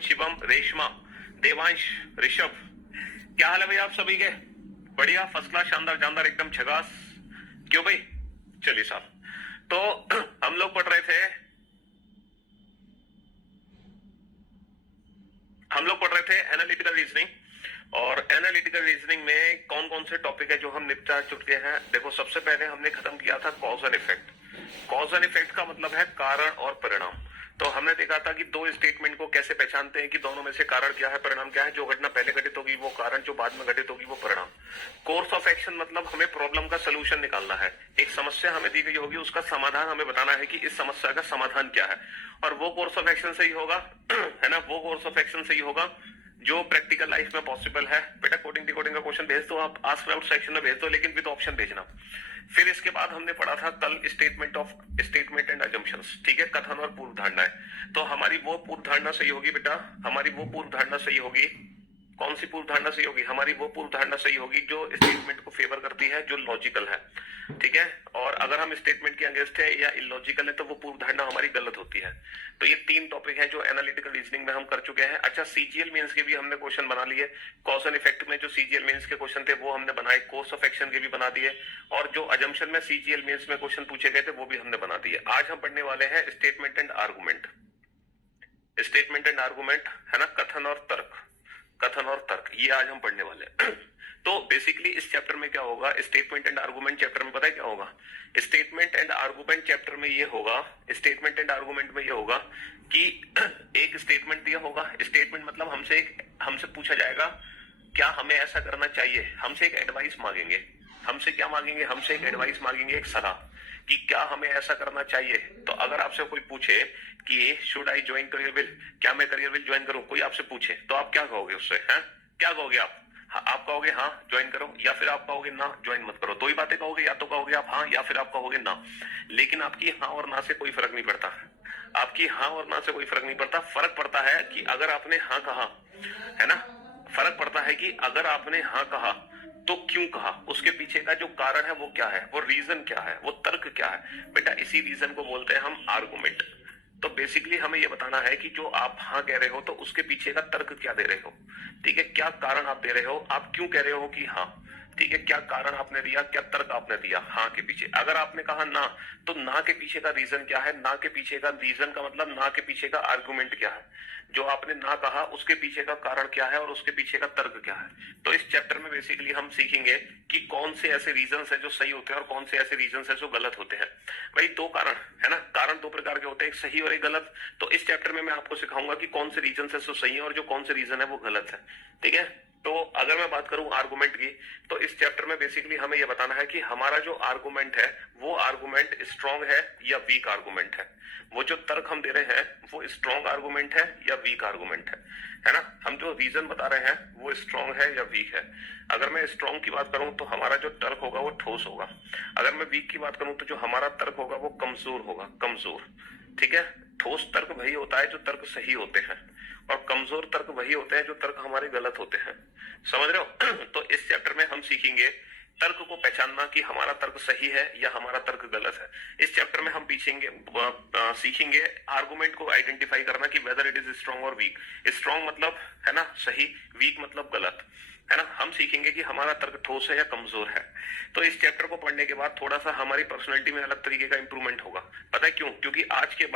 शिवम, रेशमा, देवांश, ऋषभ, क्या हाल है भाई आप सभी के? बढ़िया, फर्स्ट क्लास, शानदार जानदार, एकदम झकास। क्यों भाई? चलिए साहब, तो हम लोग पढ़ रहे थे एनालिटिकल रीजनिंग। और एनालिटिकल रीजनिंग में कौन कौन से टॉपिक है जो हम निपटा चुके हैं? देखो, सबसे पहले हमने खत्म किया था cause and effect. Cause and effect का मतलब है कारण और परिणाम। तो हमने देखा था कि दो स्टेटमेंट को कैसे पहचानते हैं कि दोनों में से कारण क्या है, परिणाम क्या है। जो घटना पहले घटित होगी वो कारण, जो बाद में घटित होगी वो परिणाम। कोर्स ऑफ एक्शन मतलब हमें प्रॉब्लम का सोल्यूशन निकालना है। एक समस्या हमें दी गई होगी, उसका समाधान हमें बताना है कि इस समस्या का समाधान क्या है। और वो कोर्स ऑफ एक्शन सही होगा है ना, वो कोर्स ऑफ एक्शन सही होगा जो प्रैक्टिकल लाइफ में पॉसिबल है। बेटा कोडिंग डिकोडिंग का क्वेश्चन भेज दो, आप आस्क आउट सेक्शन में भेज दो, लेकिन विद ऑप्शन भेजना। फिर इसके बाद हमने पढ़ा था कल स्टेटमेंट एंड अजम्पशंस, ठीक है, कथन और पूर्व धारणाएं। तो हमारी वो पूर्व धारणा सही होगी बेटा, हमारी वो पूर्व धारणा सही होगी। कौन सी पूर्व धारणा सही होगी? हमारी वो पूर्व धारणा सही होगी जो स्टेटमेंट को फेवर करती है, जो लॉजिकल है, ठीक है। और अगर हम स्टेटमेंट के अगेंस्ट है या इलॉजिकल है तो वो पूर्व धारणा हमारी गलत होती है। तो ये तीन टॉपिक है जो एनालिटिकल रीजनिंग में हम कर चुके हैं। अच्छा, सीजीएल मेंस के भी हमने क्वेश्चन बना लिए। कॉज एंड इफेक्ट में जो सीजीएल मेंस के क्वेश्चन थे वो हमने बनाए, कोर्स ऑफ एक्शन के भी बना दिए, और जो अजम्पशन में सीजीएल मेंस में क्वेश्चन पूछे गए थे वो भी हमने बना दिए। आज हम पढ़ने वाले हैं statement and argument. Statement and argument है ना, कथन और तर्क, कथन और तर्क, ये आज हम पढ़ने वाले हैं। तो बेसिकली इस चैप्टर में क्या होगा, स्टेटमेंट एंड आर्गुमेंट चैप्टर में पता है क्या होगा? स्टेटमेंट एंड आर्गुमेंट चैप्टर में ये होगा, स्टेटमेंट एंड आर्गुमेंट में ये होगा कि एक स्टेटमेंट दिया होगा। स्टेटमेंट मतलब हमसे पूछा जाएगा क्या हमें ऐसा करना चाहिए, हमसे एक एडवाइस मांगेंगे। हमसे क्या मांगेंगे? हमसे एक एडवाइस मांगेंगे, एक सलाह कि क्या हमें ऐसा करना चाहिए। तो अगर आपसे कोई पूछे कि should I join career will, क्या मैं करियर विल ज्वाइन करूं, कोई आपसे पूछे तो आप क्या कहोगे उससे? हैं, क्या कहोगे आप? हाँ, आप कहोगे हाँ ज्वाइन करो, या फिर आप कहोगे ना ज्वाइन मत करो। दो ही बातें कहोगे, या तो कहोगे आप हाँ या फिर आप कहोगे ना। लेकिन आपकी हाँ और ना से कोई फर्क नहीं पड़ता। आपकी हाँ और ना से कोई फर्क नहीं पड़ता। फर्क पड़ता है कि अगर आपने हाँ कहा, है ना, फर्क पड़ता है कि अगर आपने हाँ कहा तो क्यों कहा, उसके पीछे का जो कारण है वो क्या है, वो रीजन क्या है, वो तर्क क्या है। बेटा इसी रीजन को बोलते हैं हम आर्गुमेंट। तो बेसिकली हमें ये बताना है कि जो आप हाँ कह रहे हो तो उसके पीछे का तर्क क्या दे रहे हो, ठीक है, क्या कारण आप दे रहे हो, आप क्यों कह रहे हो कि हाँ, ठीक है, क्या कारण आपने दिया, क्या तर्क आपने दिया हाँ के पीछे। अगर आपने कहा ना, तो ना के पीछे का रीजन क्या है, ना के पीछे का रीजन का मतलब ना के पीछे का आर्गुमेंट क्या है। जो आपने ना कहा उसके पीछे का कारण क्या है और उसके पीछे का तर्क क्या है। तो इस चैप्टर में बेसिकली हम सीखेंगे कि कौन से ऐसे रीजंस है जो सही होते हैं और कौन से ऐसे रीजंस है जो गलत होते हैं। भाई दो कारण है ना, कारण दो प्रकार के होते हैं, एक सही और एक गलत। तो इस चैप्टर में मैं आपको सिखाऊंगा कि कौन से रीजन है जो सही है और जो कौन से रीजन है वो गलत है, ठीक है। तो अगर मैं बात करूं आर्गुमेंट की, तो इस चैप्टर में बेसिकली हमें यह बताना है कि हमारा जो आर्गुमेंट है वो आर्गुमेंट स्ट्रॉन्ग है या वीक आर्गुमेंट है। वो जो तर्क हम दे रहे हैं वो स्ट्रॉन्ग आर्गुमेंट है या वीक आर्गुमेंट है ना। हम जो रीजन बता रहे हैं वो स्ट्रॉन्ग है या वीक है। अगर मैं स्ट्रॉन्ग की बात करूं तो हमारा जो तर्क होगा वो ठोस होगा। अगर मैं वीक की बात करूं तो जो हमारा तर्क होगा वो कमजोर होगा, कमजोर, ठीक है। ठोस तर्क वही होता है जो तर्क सही होते हैं, और कमजोर तर्क वही होते हैं जो तर्क हमारे गलत होते हैं। समझ रहे हो? तो इस चैप्टर में हम सीखेंगे तर्क को पहचानना कि हमारा तर्क सही है या हमारा तर्क गलत है। इस चैप्टर में हम सीखेंगे आर्गुमेंट को आइडेंटिफाई करना कि वेदर इट इज स्ट्रॉन्ग और वीक। स्ट्रॉन्ग मतलब है ना सही, वीक मतलब गलत, है ना। हम सीखेंगे कि हमारा तर्क ठोस है या कमजोर है। तो इस चैप्टर को पढ़ने के बाद थोड़ा सा हमारी पर्सनैलिटी में अलग तरीके का इंप्रूवमेंट होगा। पता है क्यों? क्योंकि आज के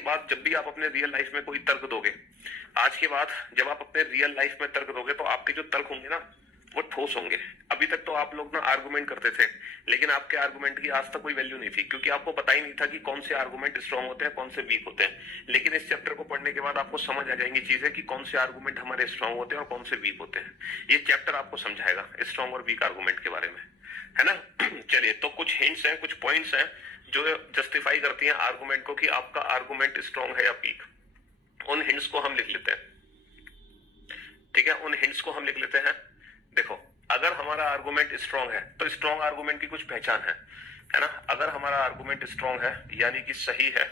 बाद जब भी आप अपने रियल लाइफ में कोई तर्क दोगे, आज के बाद जब आप अपने रियल लाइफ में तर्क दोगे तो आपके जो तर्क होंगे ना वो ठोस होंगे। अभी तक तो आप लोग ना आर्गुमेंट करते थे, लेकिन आपके आर्गुमेंट की आज तक कोई वैल्यू नहीं थी, क्योंकि आपको पता ही नहीं था कि कौन से आर्गुमेंट स्ट्रॉन्ग होते हैं, कौन से वीक होते हैं। लेकिन इस चैप्टर को पढ़ने के बाद आपको समझ आ जाएंगी चीजें कि कौन से आर्गुमेंट हमारे स्ट्रॉन्ग होते हैं और कौन से वीक होते हैं। ये चैप्टर आपको समझाएगा स्ट्रॉन्ग और वीक आर्गुमेंट के बारे में, है ना। चलिए, तो कुछ हिंट्स हैं, कुछ पॉइंट्स हैं जो जस्टिफाई करती हैं आर्गुमेंट को कि आपका आर्गुमेंट स्ट्रॉन्ग है या वीक। उन हिंट्स को हम लिख लेते हैं, ठीक है, उन हिंट्स को हम लिख लेते हैं। देखो, अगर हमारा आर्गुमेंट स्ट्रॉन्ग है तो स्ट्रॉन्ग आर्गुमेंट की कुछ पहचान है ना। अगर हमारा आर्गुमेंट स्ट्रॉन्ग है यानी कि सही है,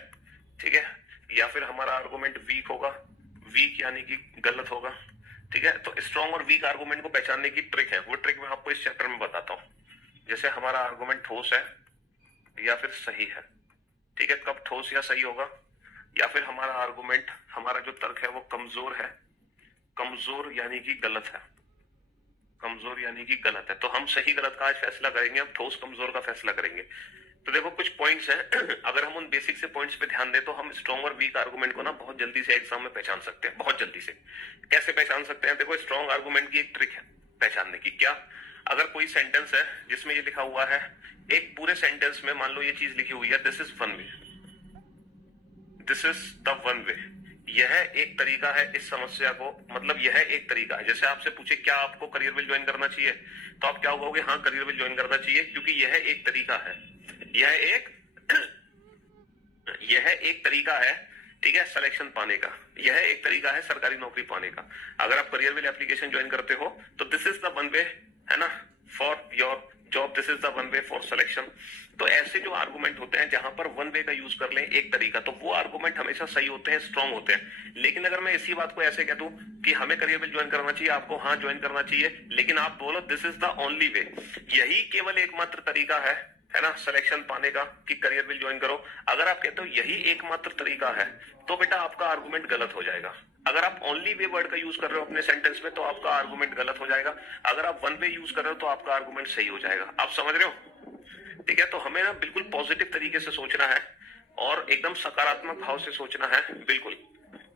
ठीक है, या फिर हमारा आर्गुमेंट वीक होगा, वीक यानी कि गलत होगा, ठीक है। तो स्ट्रॉन्ग और वीक आर्गुमेंट को पहचानने की ट्रिक है, वो ट्रिक मैं आपको इस चैप्टर में बताता हूं। जैसे हमारा आर्गुमेंट ठोस है या फिर सही है, ठीक है। कब ठोस या सही होगा? या फिर हमारा आर्गुमेंट, हमारा जो तर्क है वो कमजोर है, कमजोर यानी कि गलत है, कमजोर यानी कि गलत है। तो हम सही गलत का आज फैसला करेंगे, हम ठोस कमजोर का फैसला करेंगे। तो देखो कुछ पॉइंट्स हैं अगर हम उन बेसिक से पॉइंट्स पे ध्यान दें तो हम स्ट्रॉन्ग और वीक आर्गुमेंट को ना बहुत जल्दी से एग्जाम में पहचान सकते हैं, बहुत जल्दी से। कैसे पहचान सकते हैं? देखो स्ट्रॉन्ग आर्गुमेंट की एक ट्रिक है पहचानने की। क्या? अगर कोई सेंटेंस है जिसमें ये लिखा हुआ है, एक पूरे सेंटेंस में मान लो ये चीज लिखी हुई है, this is one way, this is the one way, यह एक तरीका है इस समस्या को, मतलब यह एक तरीका है। जैसे आपसे पूछे क्या आपको करियर विल ज्वाइन करना चाहिए, तो आप क्या कहोगे? हाँ करियर विल ज्वाइन करना चाहिए, क्योंकि यह एक तरीका है, यह एक तरीका है, ठीक है, सिलेक्शन पाने का, यह एक तरीका है सरकारी नौकरी पाने का। अगर आप करियर विल एप्लीकेशन ज्वाइन करते हो तो this is the one way, है ना, for your job, this is the one way for selection. तो ऐसे जो आर्गुमेंट होते हैं जहां पर वन वे का यूज कर लें, एक तरीका, तो वो आर्गुमेंट हमेशा सही होते हैं, स्ट्रांग होते हैं। लेकिन अगर मैं इसी बात को ऐसे कह दूं कि हमें करियर विल ज्वाइन करना चाहिए, आपको हाँ ज्वाइन करना चाहिए, लेकिन आप बोलो this is the only way, यही केवल एकमात्र तरीका है ना, सिलेक्शन पाने का, कि करियर विल ज्वाइन करो। अगर आप कहते हो यही एकमात्र तरीका है, तो बेटा आपका आर्गुमेंट गलत हो जाएगा। अगर आप ओनली वे वर्ड का यूज कर रहे हो अपने सेंटेंस में तो आपका आर्गुमेंट गलत हो जाएगा। अगर आप वन वे यूज कर रहे हो तो आपका आर्गुमेंट सही हो जाएगा। आप समझ रहे हो? ठीक है, तो हमें ना बिल्कुल पॉजिटिव तरीके से सोचना है और एकदम सकारात्मक भाव से सोचना है, बिल्कुल।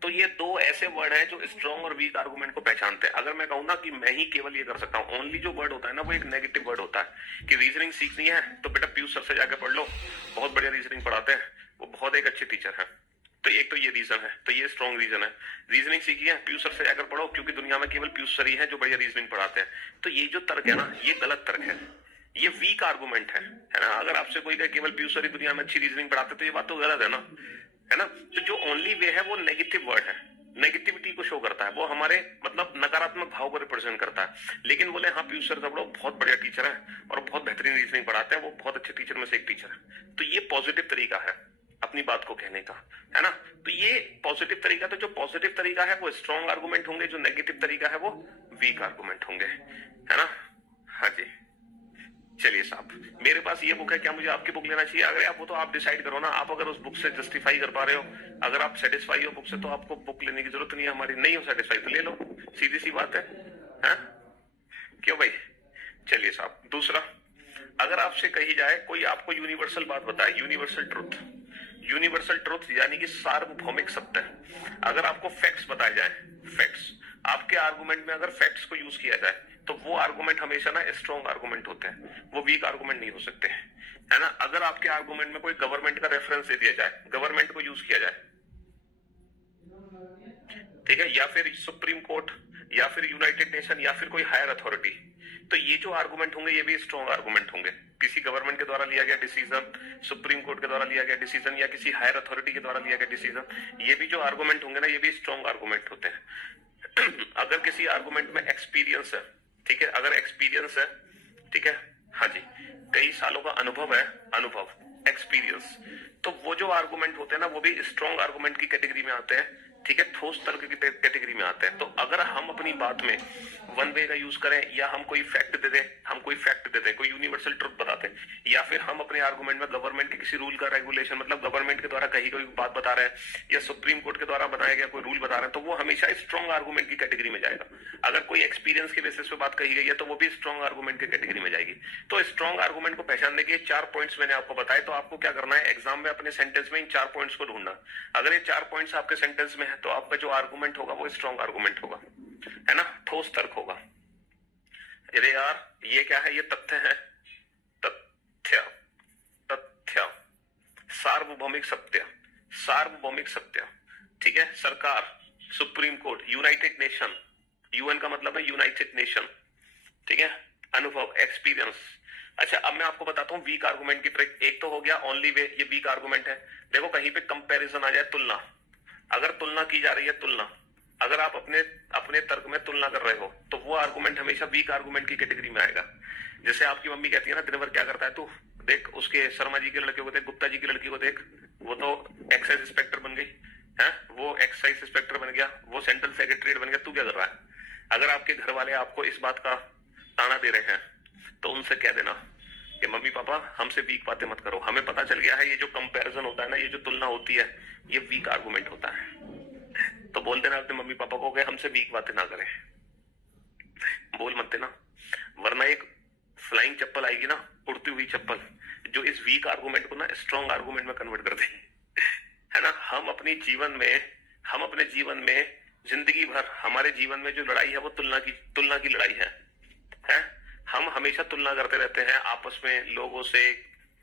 तो ये दो ऐसे वर्ड हैं जो स्ट्रॉन्ग और वीक आर्गुमेंट को पहचानते हैं। अगर मैं कहूं ना कि मैं ही केवल ये कर सकता हूं, ओनली जो वर्ड होता है ना वो एक नेगेटिव वर्ड होता है। कि रीजनिंग सीखनी है तो बेटा पीयूष सर से जाके पढ़ लो, बहुत बढ़िया रीजनिंग पढ़ाते हैं, वो बहुत एक अच्छे टीचर है। तो एक तो ये रीजन है, तो ये स्ट्रॉन्ग रीजन है। रीजनिंग सीखी है, पीयूष सर से जाकर पढ़ो, क्योंकि दुनिया में केवल पीयूष सर ही है जो बढ़िया रीजनिंग पढ़ाते हैं। तो ये जो तर्क है ना, ये गलत तर्क है, ये वीक आर्गुमेंट है ना। अगर आपसे कोई कहे केवल पीयूष सर ही दुनिया में अच्छी रीजनिंग पढ़ाते तो ये बात तो गलत है ना, है ना। तो जो ओनली वे है वो नेगेटिव वर्ड है, नेगेटिविटी को शो करता है, वो हमारे मतलब नकारात्मक भाव को रिप्रेजेंट करता है। लेकिन बोले हाँ पीयूष सर पढ़ो, बहुत बढ़िया टीचर है और बहुत बेहतरीन रीजनिंग पढ़ाते हैं, वो बहुत अच्छे टीचर में से एक टीचर है। तो ये पॉजिटिव तरीका है अपनी बात को कहने का, है ना। तो ये पॉजिटिव तरीका, तो जो पॉजिटिव तरीका है वो स्ट्रॉन्ग आर्गुमेंट होंगे, जो नेगेटिव तरीका है वो वीक आर्गुमेंट होंगे, है ना। हाँ जी, चलिए साहब, मेरे पास ये बुक है, क्या मुझे आपकी बुक लेना चाहिए? अगर आप हो तो आप डिसाइड करो ना। आप अगर उस बुक से जस्टिफाई कर पा रहे हो, अगर आप सेटिस्फाई हो बुक से, तो आपको बुक लेने की जरूरत नहीं है हमारी। नहीं हो सेटिस्फाई तो ले लो, सीधी सी बात है, हाँ? क्यों भाई? चलिए साहब, दूसरा, अगर आपसे कही जाए, कोई आपको यूनिवर्सल बात बताए, यूनिवर्सल ट्रुथ, यूनिवर्सल ट्रुथ यानी कि सार्वभौमिक सत्य, अगर आपको फैक्ट्स बताए जाए, फैक्ट्स, आपके आर्गुमेंट में अगर फैक्ट्स को यूज किया जाए तो वो आर्गुमेंट हमेशा ना स्ट्रॉन्ग आर्गुमेंट होते हैं, वो वीक आर्गुमेंट नहीं हो सकते, है ना। अगर आपके आर्गुमेंट में कोई गवर्नमेंट का रेफरेंस दे दिया जाए, गवर्नमेंट को यूज किया जाए, ठीक है, या फिर सुप्रीम कोर्ट, या फिर यूनाइटेड नेशन, या फिर कोई हायर अथॉरिटी, तो ये जो आर्गुमेंट होंगे ये भी स्ट्रॉन्ग आर्गुमेंट होंगे। किसी गवर्नमेंट के द्वारा लिया गया डिसीजन, सुप्रीम कोर्ट के द्वारा लिया गया डिसीजन, या किसी हायर अथॉरिटी के द्वारा लिया गया डिसीजन, ये भी जो आर्गुमेंट होंगे ना, ये भी स्ट्रॉन्ग आर्गुमेंट होते हैं। अगर किसी आर्गुमेंट में एक्सपीरियंस है, ठीक है, अगर एक्सपीरियंस है, ठीक है, हाँ जी, कई सालों का अनुभव है, अनुभव, एक्सपीरियंस, तो वो जो आर्गुमेंट होते हैं ना वो भी स्ट्रॉन्ग आर्गुमेंट की कैटेगरी में आते हैं, ठीक है, ठोस तर्क की कैटेगरी में आते हैं। तो अगर हम अपनी बात में वन वे का यूज करें, या हम कोई फैक्ट दे दें, हम कोई फैक्ट दे दें, कोई यूनिवर्सल ट्रुथ बताते हैं, या फिर हम अपने आर्गुमेंट में गवर्नमेंट के किसी रूल का रेगुलेशन, मतलब गवर्नमेंट के द्वारा कही कोई बात बता रहे हैं, या सुप्रीम कोर्ट के द्वारा बनाया गया कोई रूल बता रहे हैं, तो वो हमेशा स्ट्रॉन्ग आर्गुमेंट की कैटेगरी में जाएगा। अगर कोई एक्सपीरियंस के बेसिस पे बात कही गई है तो वो भी स्ट्रॉन्ग आर्गुमेंट की कैटेगरी में जाएगी। तो स्ट्रॉन्ग आर्गुमेंट को पहचानने के 4 पॉइंट्स मैंने आपको बताए। तो आपको क्या करना है, एग्जाम में अपने सेंटेंस में इन 4 पॉइंट्स को ढूंढना। अगर ये 4 पॉइंट्स आपके सेंटेंस में है तो आपका जो आर्गुमेंट होगा वो स्ट्रॉन्ग आर्गुमेंट होगा, है ना, ठोस तर्क होगा। अरे यार ये क्या है, ये तथ्य है, तथ्य, तथ्य, सार्वभौमिक सत्य, सार्वभौमिक सत्य, ठीक है, सरकार, supreme court, United nation, UN का मतलब है यूनाइटेड नेशन, ठीक है, अनुभव, एक्सपीरियंस। अच्छा, अब मैं आपको बताता हूं वीक आर्गुमेंट की ट्रिक। एक तो हो गया ओनली वे, ये वीक आर्गुमेंट है। देखो कहीं पे कंपैरिजन आ जाए, तुलना, अगर तुलना की जा रही है, तुलना, अगर आप अपने अपने तर्क में तुलना कर रहे हो तो वो आर्गुमेंट हमेशा वीक आर्गुमेंट की कैटेगरी में आएगा। जैसे आपकी मम्मी कहती है ना, दिन भर क्या करता है तू, देख उसके शर्मा जी के लड़के को देख, गुप्ता जी की लड़की को देख, वो तो एक्साइज इंस्पेक्टर बन गई है, वो एक्साइज इंस्पेक्टर बन गया, वो सेंट्रल सेक्रेटरीट बन गया, तू क्या कर रहा है। अगर आपके घर वाले आपको इस बात का ताना दे रहे हैं तो उनसे कह देना, कि मम्मी पापा हमसे वीक बातें मत करो। हमें पता चल गया है ये जो कंपैरिजन होता है ना, ये जो तुलना होती है, ये वीक आर्गुमेंट होता है। तो बोल देना अपने मम्मी पापा को कि हमसे वीक बातें ना करें, बोल मत देना, वरना एक फ्लाइंग चप्पल आएगी ना, उड़ती हुई चप्पल, जो इस वीक आर्गुमेंट को ना स्ट्रॉन्ग आर्गुमेंट में कन्वर्ट कर देगी, है ना। हम अपने जीवन में जिंदगी भर हमारे जीवन में जो लड़ाई है वो तुलना की लड़ाई है। हम हमेशा तुलना करते रहते हैं आपस में लोगों से,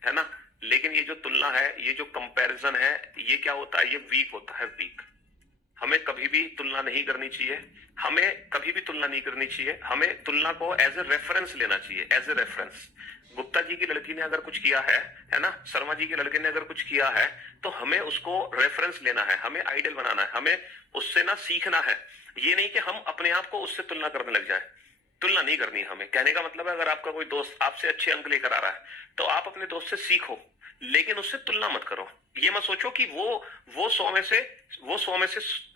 है ना। लेकिन ये जो तुलना है, ये जो कंपैरिजन है, ये क्या होता है, ये वीक होता है, वीक। हमें कभी भी तुलना नहीं करनी चाहिए, हमें कभी भी तुलना नहीं करनी चाहिए। हमें तुलना को एज ए रेफरेंस लेना चाहिए, as a reference. Gupta ji की लड़की ने अगर कुछ किया है ना, शर्मा जी के लड़के ने अगर कुछ किया है, तो हमें उसको रेफरेंस लेना है, हमें आइडल बनाना है, हमें उससे ना सीखना है। ये नहीं कि हम अपने आप को उससे तुलना करने लग जाए। तुलना नहीं करनी हमें। कहने का मतलब है, अगर आपका कोई दोस्त आपसे अच्छे अंक लेकर आ रहा है, तो आप अपने दोस्त से सीखो, लेकिन उससे तुलना मत करो। ये मत सोचो कि वो 100 में से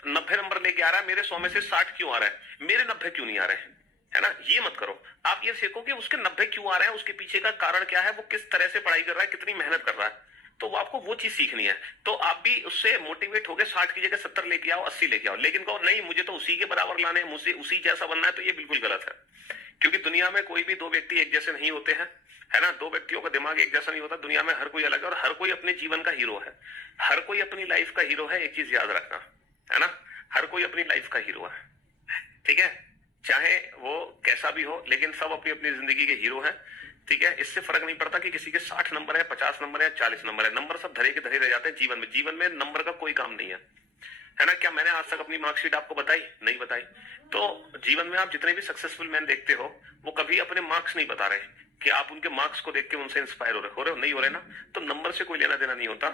90 नंबर लेके आ रहा है, मेरे 100 में से 60 क्यों आ रहा है, मेरे 90 क्यों नहीं आ रहे हैं, है ना। ये मत करो। आप ये सीखो कि उसके 90 क्यों आ रहे हैं, उसके पीछे का कारण क्या है, वो किस तरह से पढ़ाई कर रहा है, कितनी मेहनत कर रहा है। तो आपको वो चीज सीखनी है। तो आप भी उससे मोटिवेट होकर 60 की जगह 70 लेके आओ, 80 लेके आओ। लेकिन कहो नहीं, मुझे तो उसी के बराबर लाने हैं, मुझे उसी जैसा बनना है, तो ये बिल्कुल गलत है। क्योंकि दुनिया में कोई भी दो व्यक्ति एक जैसे नहीं होते हैं, है ना। दो व्यक्तियों का दिमाग एक जैसा नहीं होता। दुनिया में हर कोई अलग है और हर कोई अपने जीवन का हीरो है, हर कोई अपनी लाइफ का हीरो है। एक चीज याद रखना, है ना, हर कोई अपनी लाइफ का हीरो है, ठीक है। चाहे वो कैसा भी हो, लेकिन सब अपनी अपनी जिंदगी के हीरो हैं, ठीक है। इससे फर्क नहीं पड़ता कि किसी के 60 नंबर है, 50 नंबर है, 40 नंबर है। नंबर सब धरे के धरे रह जाते हैं जीवन में नंबर का कोई काम नहीं है ना। क्या मैंने आज तक अपनी मार्कशीट आपको बताई? नहीं बताई। तो जीवन में आप जितने भी सक्सेसफुल मैन देखते हो, वो कभी अपने मार्क्स नहीं बता रहे कि आप उनके मार्क्स को देख के उनसे इंस्पायर हो रहे हो, नहीं हो रहे ना। तो नंबर से कोई लेना देना नहीं होता।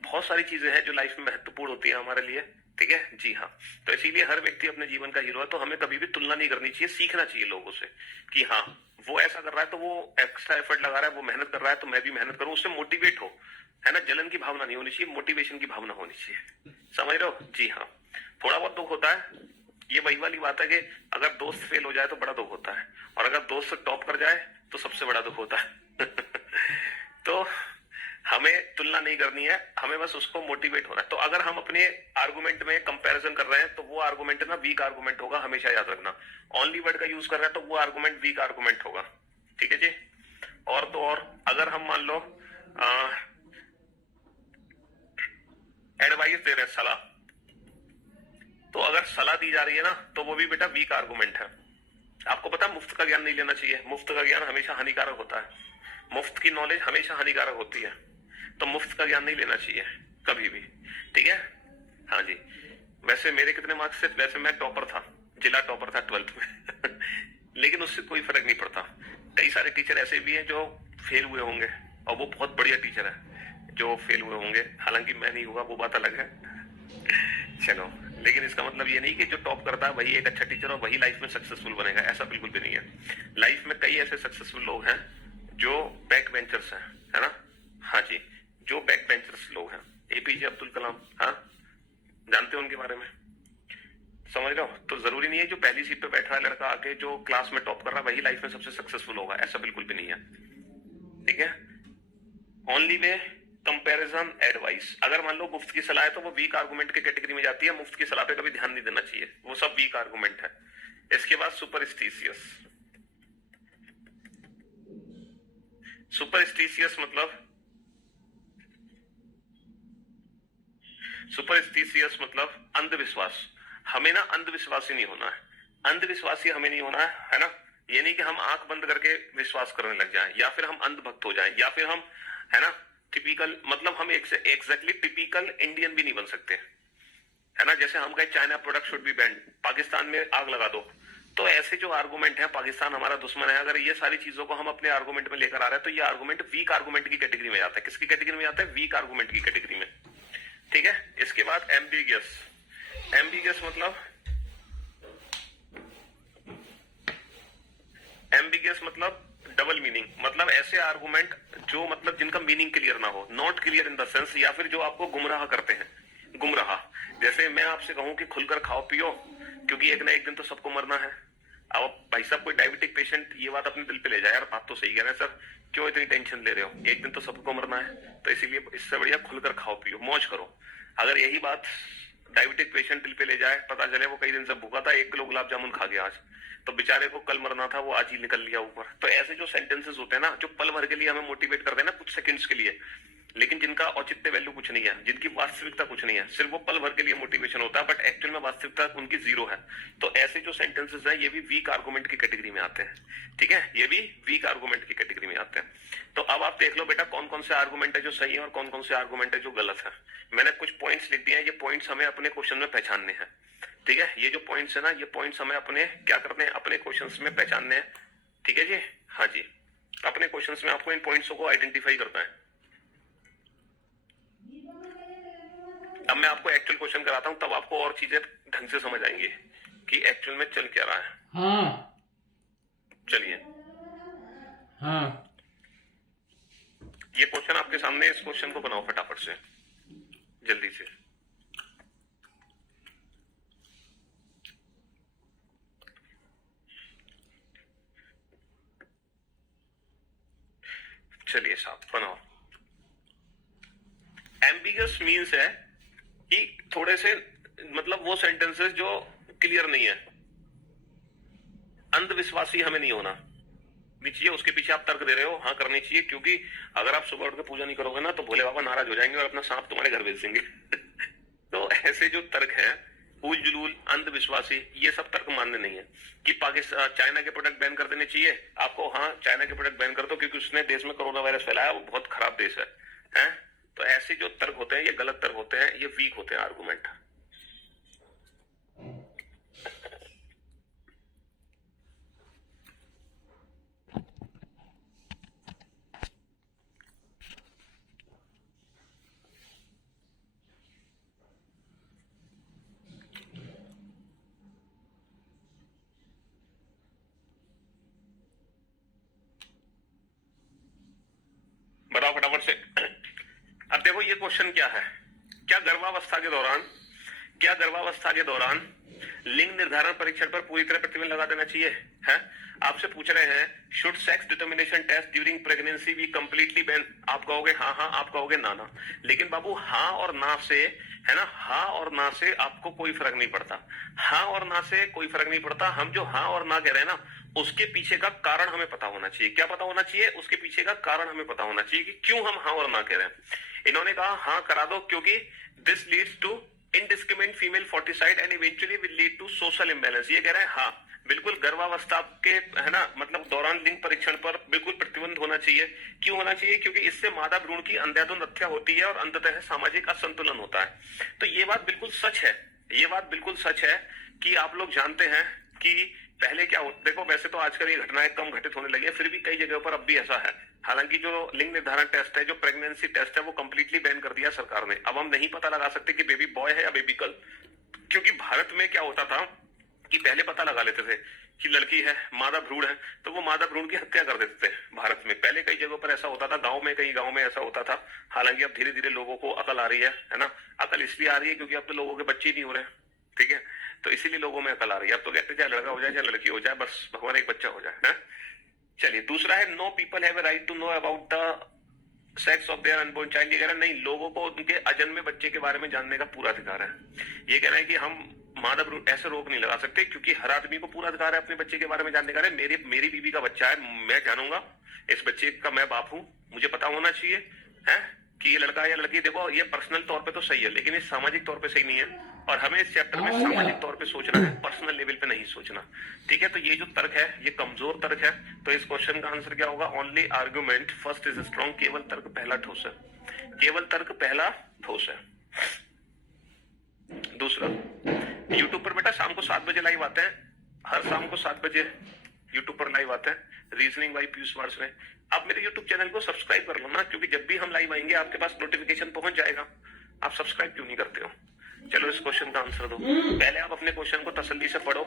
बहुत सारी चीजें हैं जो लाइफ में महत्वपूर्ण होती है हमारे लिए, ठीक है जी हाँ। तो इसीलिए हर व्यक्ति अपने जीवन का हीरो है। तो हमें कभी भी तुलना नहीं करनी चाहिए, सीखना चाहिए लोगों से कि हाँ, वो ऐसा कर रहा है तो वो एक्स्ट्रा एफर्ट लगा रहा है, वो मेहनत कर रहा है तो मैं भी मेहनत करूं, उससे मोटिवेट हो, है ना। जलन की भावना नहीं होनी चाहिए, मोटिवेशन की भावना होनी चाहिए। समझ रहे हो जी हाँ। थोड़ा बहुत दुख होता है, ये वही वाली बात है कि अगर दोस्त फेल हो जाए तो बड़ा दुख होता है, और अगर दोस्त टॉप कर जाए तो सबसे बड़ा दुख होता है। तो हमें तुलना नहीं करनी है, हमें बस उसको मोटिवेट होना है। तो अगर हम अपने आर्गुमेंट में कंपैरिजन कर रहे हैं, तो वो आर्गुमेंट ना वीक आर्गुमेंट होगा, हमेशा याद रखना। ओनली वर्ड का यूज कर रहे हैं तो वो आर्गुमेंट वीक आर्गुमेंट होगा, ठीक है जी। और तो और अगर हम मान लो एडवाइस दे रहे हैं, सलाह, तो अगर सलाह दी जा रही है ना, तो वो भी बेटा वीक आर्गुमेंट है। आपको पता है मुफ्त का ज्ञान नहीं लेना चाहिए, मुफ्त का ज्ञान हमेशा हानिकारक होता है, मुफ्त की नॉलेज हमेशा हानिकारक होती है। तो मुफ्त का ज्ञान नहीं लेना चाहिए कभी भी, ठीक है हाँ जी। वैसे मेरे कितने मार्क्स थे? वैसे मैं टॉपर था, जिला टॉपर था 12th में। लेकिन उससे कोई फर्क नहीं पड़ता। कई सारे टीचर ऐसे भी हैं जो फेल हुए होंगे, और वो बहुत बढ़िया टीचर है जो फेल हुए होंगे, हालांकि मैं नहीं हुआ, वो बात अलग है। चलो, लेकिन इसका मतलब ये नहीं कि जो टॉप करता है वही एक अच्छा टीचर और वही लाइफ में सक्सेसफुल बनेगा, ऐसा बिल्कुल भी नहीं है। लाइफ में कई ऐसे सक्सेसफुल लोग हैं जो बैक बेंचर्स हैं, है ना। हाँ जी, जो बैक बेंचर्स लोग हैं, एपीजे अब्दुल कलाम, हाँ जानते हो उनके बारे में, समझ रहे हो। तो जरूरी नहीं है जो पहली सीट पे बैठ रहा है लड़का आके जो क्लास में टॉप कर रहा है वही लाइफ में सबसे सक्सेसफुल होगा, ऐसा बिल्कुल भी नहीं है, ठीक है। Only way comparison advice. अगर मान लो मुफ्त की सलाह है तो वो वीक आर्गुमेंट की कैटेगरी में जाती है, मुफ्त की सलाह पे कभी ध्यान नहीं देना चाहिए, वो सब वीक आर्गुमेंट है। इसके बाद सुपरस्टिशियस। सुपरस्टिशियस मतलब अंधविश्वास। हमें ना अंधविश्वासी नहीं होना है, अंधविश्वासी हमें नहीं होना है ना। ये नहीं कि हम आंख बंद करके विश्वास करने लग जाएं, या फिर हम अंधभक्त हो जाएं, या फिर हम, है ना, टिपिकल, मतलब हम एग्जैक्टली टिपिकल इंडियन भी नहीं बन सकते, है ना। जैसे हम कहे China product should be band, Pakistan में आग लगा दो। तो ऐसे जो आर्गुमेंट है, पाकिस्तान हमारा दुश्मन है, अगर ये सारी चीजों को हम अपने आर्गुमेंट में लेकर आ रहे हैं तो ये आर्गुमेंट वीक आर्गुमेंट की कैटेगरी में जाता है। किसकी कैटेगरी में जाता है? वीक आर्गुमेंट की कैटेगरी में, ठीक है। इसके बाद एम्बिगियस। एम्बिगियस मतलब डबल मीनिंग, मतलब ऐसे आर्गुमेंट जो मतलब जिनका मीनिंग क्लियर ना हो, not clear in the sense, या फिर जो आपको गुमराह करते हैं, गुमराह। जैसे मैं आपसे कहूं कि खुलकर खाओ पियो, क्योंकि एक ना एक दिन तो सबको मरना है, अब भाई साहब कोई डायबिटिक पेशेंट ये बात अपने दिल पे ले जाए, यार बात तो सही कह रहे हैं सर, क्यों इतनी टेंशन ले रहे हो, एक दिन तो सबको मरना है, तो इसीलिए इससे बढ़िया खुलकर खाओ पियो मौज करो। अगर यही बात डायबिटिक पेशेंट दिल पे ले जाए, पता चले वो कई दिन से भूखा था, 1 किलो गुलाब जामुन खा गया आज, तो बेचारे को कल मरना था, वो आज ही निकल लिया ऊपर। तो ऐसे जो सेंटेंसेस होते हैं ना, जो पल भर के लिए हमें मोटिवेट करते हैं ना, कुछ सेकंड्स के लिए, लेकिन जिनका औचित्य वैल्यू कुछ नहीं है, जिनकी वास्तविकता कुछ नहीं है, सिर्फ वो पल भर के लिए मोटिवेशन होता है, बट एक्चुअल में वास्तविकता उनकी जीरो है। तो ऐसे जो सेंटेंसेस हैं, ये भी वीक आर्गुमेंट की कैटेगरी में आते हैं। ठीक है, ये भी वीक आर्गुमेंट की कैटेगरी में आते हैं। तो अब आप देख लो बेटा, कौन कौन से आर्गुमेंट है जो सही है और कौन कौन से आर्गुमेंट है जो गलत है। मैंने कुछ पॉइंट्स लिख दिए हैं, ये पॉइंट्स हमें अपने क्वेश्चन में पहचानने हैं। ठीक है, ये जो पॉइंट्स है ना, ये पॉइंट्स हमें अपने क्या करने हैं, अपने क्वेश्चंस में पहचानने हैं। ठीक है जी, हाँ जी, अपने क्वेश्चंस में आपको इन पॉइंट्सों को आइडेंटिफाई करना है। अब मैं आपको एक्चुअल क्वेश्चन कराता हूं, तब आपको और चीजें ढंग से समझ आएंगी कि एक्चुअल में चल क्या रहा है। हाँ चलिए, हाँ ये क्वेश्चन आपके सामने, इस क्वेश्चन को बनाओ फटाफट से, जल्दी से। चलिए साहब बनाओ। एम्बिगस मीन्स है कि थोड़े से, मतलब वो सेंटेंसेस जो क्लियर नहीं है। अंधविश्वासी हमें नहीं होना भी चाहिए, उसके पीछे आप तर्क दे रहे हो, हाँ करनी चाहिए, क्योंकि अगर आप सुबह उठ के पूजा नहीं करोगे ना, तो भोले बाबा नाराज हो जाएंगे और अपना सांप तुम्हारे घर भेज देंगे। तो ऐसे जो तर्क हैं, उल जुलूल, अंधविश्वासी, ये सब तर्क मान्य नहीं है। कि पाकिस्तान, चाइना के प्रोडक्ट बैन कर देने चाहिए आपको, हाँ चाइना के प्रोडक्ट बैन कर दो क्योंकि उसने देश में कोरोना वायरस फैलाया, वो बहुत खराब देश है, हैं? तो ऐसे जो तर्क होते हैं, ये गलत तर्क होते हैं, ये वीक होते हैं आर्गुमेंट। बताओ फटाफट से। अब देखो ये क्वेश्चन क्या है, क्या गर्भावस्था के दौरान लिंग निर्धारण परीक्षण पर पूरी तरह प्रतिबंध लगा देना चाहिए? है, आपसे पूछ रहे हैं, should sex determination test during pregnancy be completely ban? आप कहोगे हाँ हाँ, आप कहोगे ना ना। लेकिन बाबू हाँ और ना से, है ना, हाँ और ना से आपको कोई फर्क नहीं पड़ता। हाँ और ना से कोई फर्क नहीं पड़ता। हम जो हाँ और ना कह रहे हैं ना, उसके पीछे का कारण हमें पता होना चाहिए। क्या पता होना चाहिए? उसके पीछे का कारण हमें पता होना चाहिए कि क्यों हम हाँ और ना कह रहे हैं। इन्होंने कहा हाँ करा दो क्योंकि this leads to indiscriminate female foeticide and eventually will lead to social imbalance. ये कह रहे हैं हाँ बिल्कुल गर्भावस्था के, है ना, मतलब दौरान लिंग परीक्षण पर बिल्कुल प्रतिबंध होना चाहिए। क्यों होना चाहिए? क्योंकि इससे मादा भ्रूण की अंधाधुंध हत्या होती है और अंततः सामाजिक असंतुलन होता है। तो ये बात बिल्कुल सच है, ये बात बिल्कुल सच है कि आप लोग जानते हैं कि पहले क्या हो, देखो वैसे तो आजकल ये घटनाएं कम घटित होने लगी है, फिर भी कई जगहों पर अब भी ऐसा है। हालांकि जो लिंग निर्धारण टेस्ट है, जो प्रेगनेंसी टेस्ट है, वो कंप्लीटली बैन कर दिया सरकार ने। अब हम नहीं पता लगा सकते कि बेबी बॉय है या बेबी गर्ल, क्योंकि भारत में क्या होता था कि पहले पता लगा लेते थे कि लड़की है, मादा भ्रूण है, तो वो मादा भ्रूण की हत्या कर देते थे भारत में। पहले कई जगहों पर ऐसा होता था, गांव में, कई गांव में ऐसा होता था। हालांकि अब धीरे धीरे लोगों को अकल आ रही है ना। अकल इसलिए आ रही है क्योंकि अब तो लोगों के बच्चे ही नहीं हो रहे, ठीक है, तो इसीलिए लोगों में अकल आ रही है। अब तो कहते चाहे लड़का हो जाए चाहे लड़की हो जाए, बस भगवान एक बच्चा हो जाए ना। चलिए, दूसरा है no people have a right to know about the sex of their unborn child. ये कह रहा है नहीं, लोगों को उनके अजन्मे बच्चे के बारे में जानने का पूरा अधिकार है। ये कह रहा है कि हम मादा भ्रूण ऐसे रोक नहीं लगा सकते, क्योंकि हर आदमी को पूरा अधिकार है अपने बच्चे के बारे में जानने का। मेरी बीबी का बच्चा है, मैं जानूंगा, इस बच्चे का मैं बाप हूं, मुझे पता होना चाहिए है कि ये लड़का या लड़की। देखो ये पर्सनल तौर पे तो सही है, लेकिन ये सामाजिक तौर पे सही नहीं है, और हमें इस चैप्टर में सामाजिक तौर पे सोचना है, पर्सनल लेवल पे नहीं सोचना। ठीक है, तो ये जो तर्क है ये कमजोर तर्क है। तो इस क्वेश्चन का आंसर क्या होगा? Only argument first is strong. केवल तर्क पहला ठोस है, केवल तर्क पहला ठोस है। दूसरा, यूट्यूब पर बेटा शाम को 7 बजे लाइव आते हैं, हर शाम को 7 बजे यूट्यूब पर लाइव आते हैं रीजनिंग बाय पीयूष वार्स में। आप मेरे यूट्यूब चैनल को सब्सक्राइब कर लो ना, क्योंकि जब भी हम लाइव आएंगे आपके पास नोटिफिकेशन पहुंच जाएगा। आप सब्सक्राइब क्यों नहीं करते हो? चलो इस क्वेश्चन का आंसर दो। पहले आप अपने क्वेश्चन को तसल्ली से पढ़ो,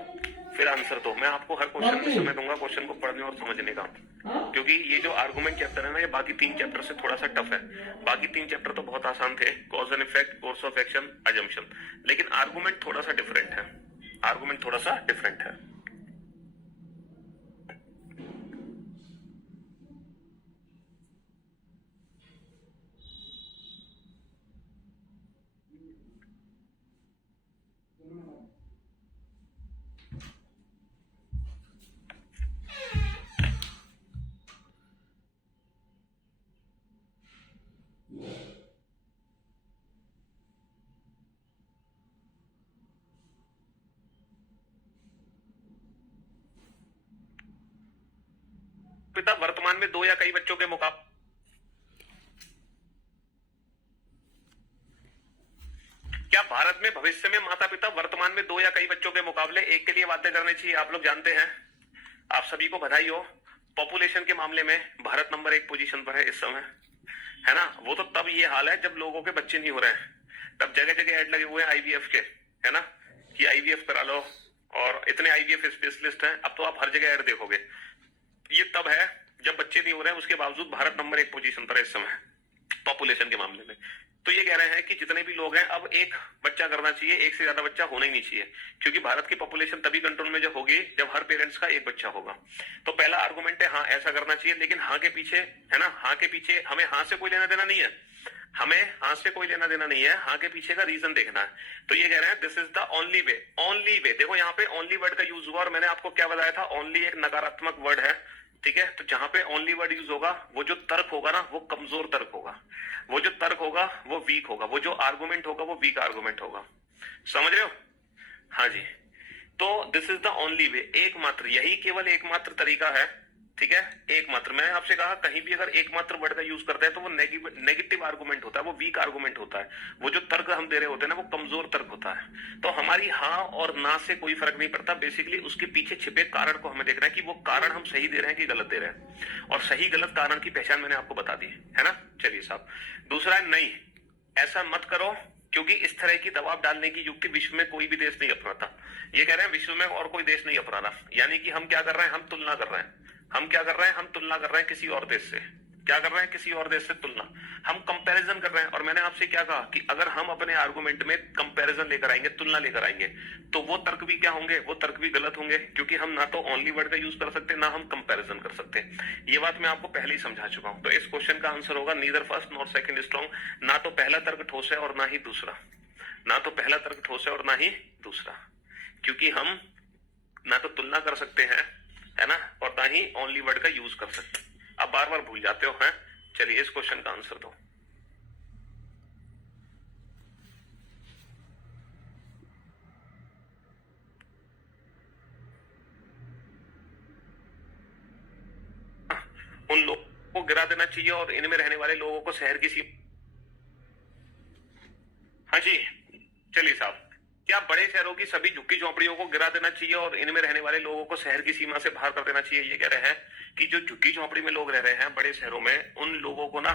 फिर आंसर दो। मैं आपको हर क्वेश्चन में समय दूंगा क्वेश्चन को पढ़ने और समझने का, क्योंकि ये जो आर्गुमेंट चैप्टर है ना, ये बाकी 3 चैप्टर से थोड़ा सा टफ है। बाकी 3 चैप्टर तो बहुत आसान थे, cause and effect, course of action, assumption, लेकिन आर्गुमेंट थोड़ा सा डिफरेंट है, आर्गुमेंट थोड़ा सा डिफरेंट है। पिता वर्तमान में दो या कई बच्चों के मुकाबले क्या भारत में भविष्य में माता पिता वर्तमान में दो या कई बच्चों के मुकाबले एक के लिए बातें करनी चाहिए? आप लोग जानते हैं, आप सभी को बधाई हो, पॉपुलेशन के मामले में भारत नंबर 1 पोजीशन पर है इस समय, है ना। वो तो तब ये हाल है जब लोगों के बच्चे नहीं हो रहे हैं, तब जगह जगह ऐड लगे हुए हैं आईवीएफ के, है ना, कि आईवीएफ करा लो और इतने आईवीएफ स्पेशलिस्ट हैं। अब तो आप हर जगह ऐड देखोगे। ये तब है जब बच्चे नहीं हो रहे हैं, उसके बावजूद भारत नंबर 1 पोजीशन पर है इस समय पॉपुलेशन के मामले में। तो ये कह रहे हैं कि जितने भी लोग हैं अब एक बच्चा करना चाहिए, एक से ज्यादा बच्चा होना ही नहीं चाहिए, क्योंकि भारत की पॉपुलेशन तभी कंट्रोल में जब होगी जब हर पेरेंट्स का एक बच्चा होगा। तो पहला आर्गुमेंट है हाँ ऐसा करना चाहिए, लेकिन हाँ के पीछे, है ना, हाँ के पीछे हमें हाँ से कोई लेना देना नहीं है, हमें हाँ से कोई लेना देना नहीं है, हाँ के पीछे का रीजन देखना है। तो ये कह रहे हैं this is the only way, only way. देखो यहाँ पे ओनली वर्ड का यूज हुआ और मैंने आपको क्या बताया था, ओनली एक नकारात्मक वर्ड है, ठीक है। तो जहां पे ओनली वर्ड यूज होगा वो जो तर्क होगा ना वो कमजोर तर्क होगा, वो जो तर्क होगा वो वीक होगा, वो जो आर्गुमेंट होगा वो वीक आर्गुमेंट होगा। समझ रहे हो? हाँ जी। तो this is the only way, एकमात्र, यही केवल एकमात्र तरीका है, ठीक है, एकमात्र। मैंने आपसे कहा कहीं भी अगर एकमात्र वर्ड का यूज करते हैं तो वो नेगेटिव आर्गुमेंट होता है, वो वीक आर्गुमेंट होता है, वो जो तर्क हम दे रहे होते हैं ना वो कमजोर तर्क होता है। तो हमारी हाँ और ना से कोई फर्क नहीं पड़ता, बेसिकली उसके पीछे छिपे कारण को हमें देखना है कि वो कारण हम सही दे रहे हैं कि गलत दे रहे हैं, और सही गलत कारण की पहचान मैंने आपको बता दी है ना। चलिए साहब, दूसरा है नहीं, ऐसा मत करो, क्योंकि इस तरह की दबाव डालने की युक्ति विश्व में कोई भी देश नहीं अपनाता। ये कह रहे हैं विश्व में और कोई देश नहीं अपना रहा, यानी कि हम क्या कर रहे हैं, हम तुलना कर रहे हैं, हम क्या कर रहे हैं, हम तुलना कर रहे हैं किसी और देश से, क्या कर रहे हैं, किसी और देश से तुलना, हम कंपैरिजन कर रहे हैं। और मैंने आपसे क्या कहा कि अगर हम अपने आर्गुमेंट में कंपैरिजन लेकर आएंगे, तुलना लेकर आएंगे, तो वो तर्क भी क्या होंगे, वो तर्क भी गलत होंगे, क्योंकि हम ना तो ओनली वर्ड का यूज कर सकते, ना हम कंपैरिजन कर सकते। ये बात मैं आपको पहले ही समझा चुका हूं। तो इस क्वेश्चन का आंसर होगा neither first nor second strong. ना तो पहला तर्क ठोस है और ना ही दूसरा, ना तो पहला तर्क ठोस है और ना ही दूसरा, क्योंकि हम ना तो तुलना कर सकते हैं, है ना, और ना ही ओनली वर्ड का यूज कर सकते हैं। अब बार बार भूल जाते हो, हैं। चलिए इस क्वेश्चन का आंसर दो। उन लोगों को गिरा देना चाहिए और इनमें रहने वाले लोगों को शहर की सीमा। हाँ जी, चलिए साहब, क्या बड़े शहरों की सभी झुग्गी झोंपड़ियों को गिरा देना चाहिए और इनमें रहने वाले लोगों को शहर की सीमा से बाहर कर देना चाहिए? ये कह रहे हैं कि जो झुग्गी झोंपड़ी में लोग रह रहे हैं बड़े शहरों में, उन लोगों को ना,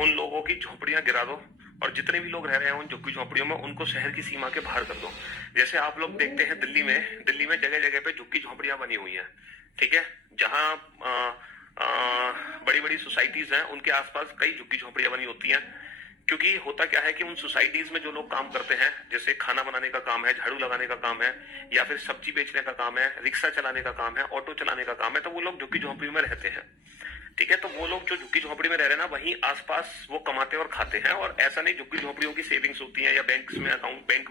उन लोगों की झोंपड़ियां गिरा दो, और जितने भी लोग रह रहे हैं उन झुग्गी झोंपड़ियों में उनको शहर की सीमा के बाहर कर दो। जैसे आप लोग देखते हैं दिल्ली में जगह जगह पे झुग्गी झोंपड़ियां बनी हुई हैं, ठीक है, जहां बड़ी बड़ी सोसाइटीज हैं उनके आसपास कई झुग्गी झोंपड़ियां बनी होती हैं। क्योंकि होता क्या है कि उन सोसाइटीज में जो लोग काम करते हैं, जैसे खाना बनाने का काम है, झाड़ू लगाने का काम है, या फिर सब्जी बेचने का काम है, रिक्शा चलाने का काम है, ऑटो चलाने का काम है, तो वो लोग झुग्गी झोंपड़ी में रहते हैं, ठीक है। तो वो लोग जो झुग्गी झोंपड़ी में रह रहे हैं ना, वहीं आसपास वो कमाते और खाते हैं। और ऐसा नहीं झुग्गी झोंपड़ियों की सेविंग्स होती है या बैंक में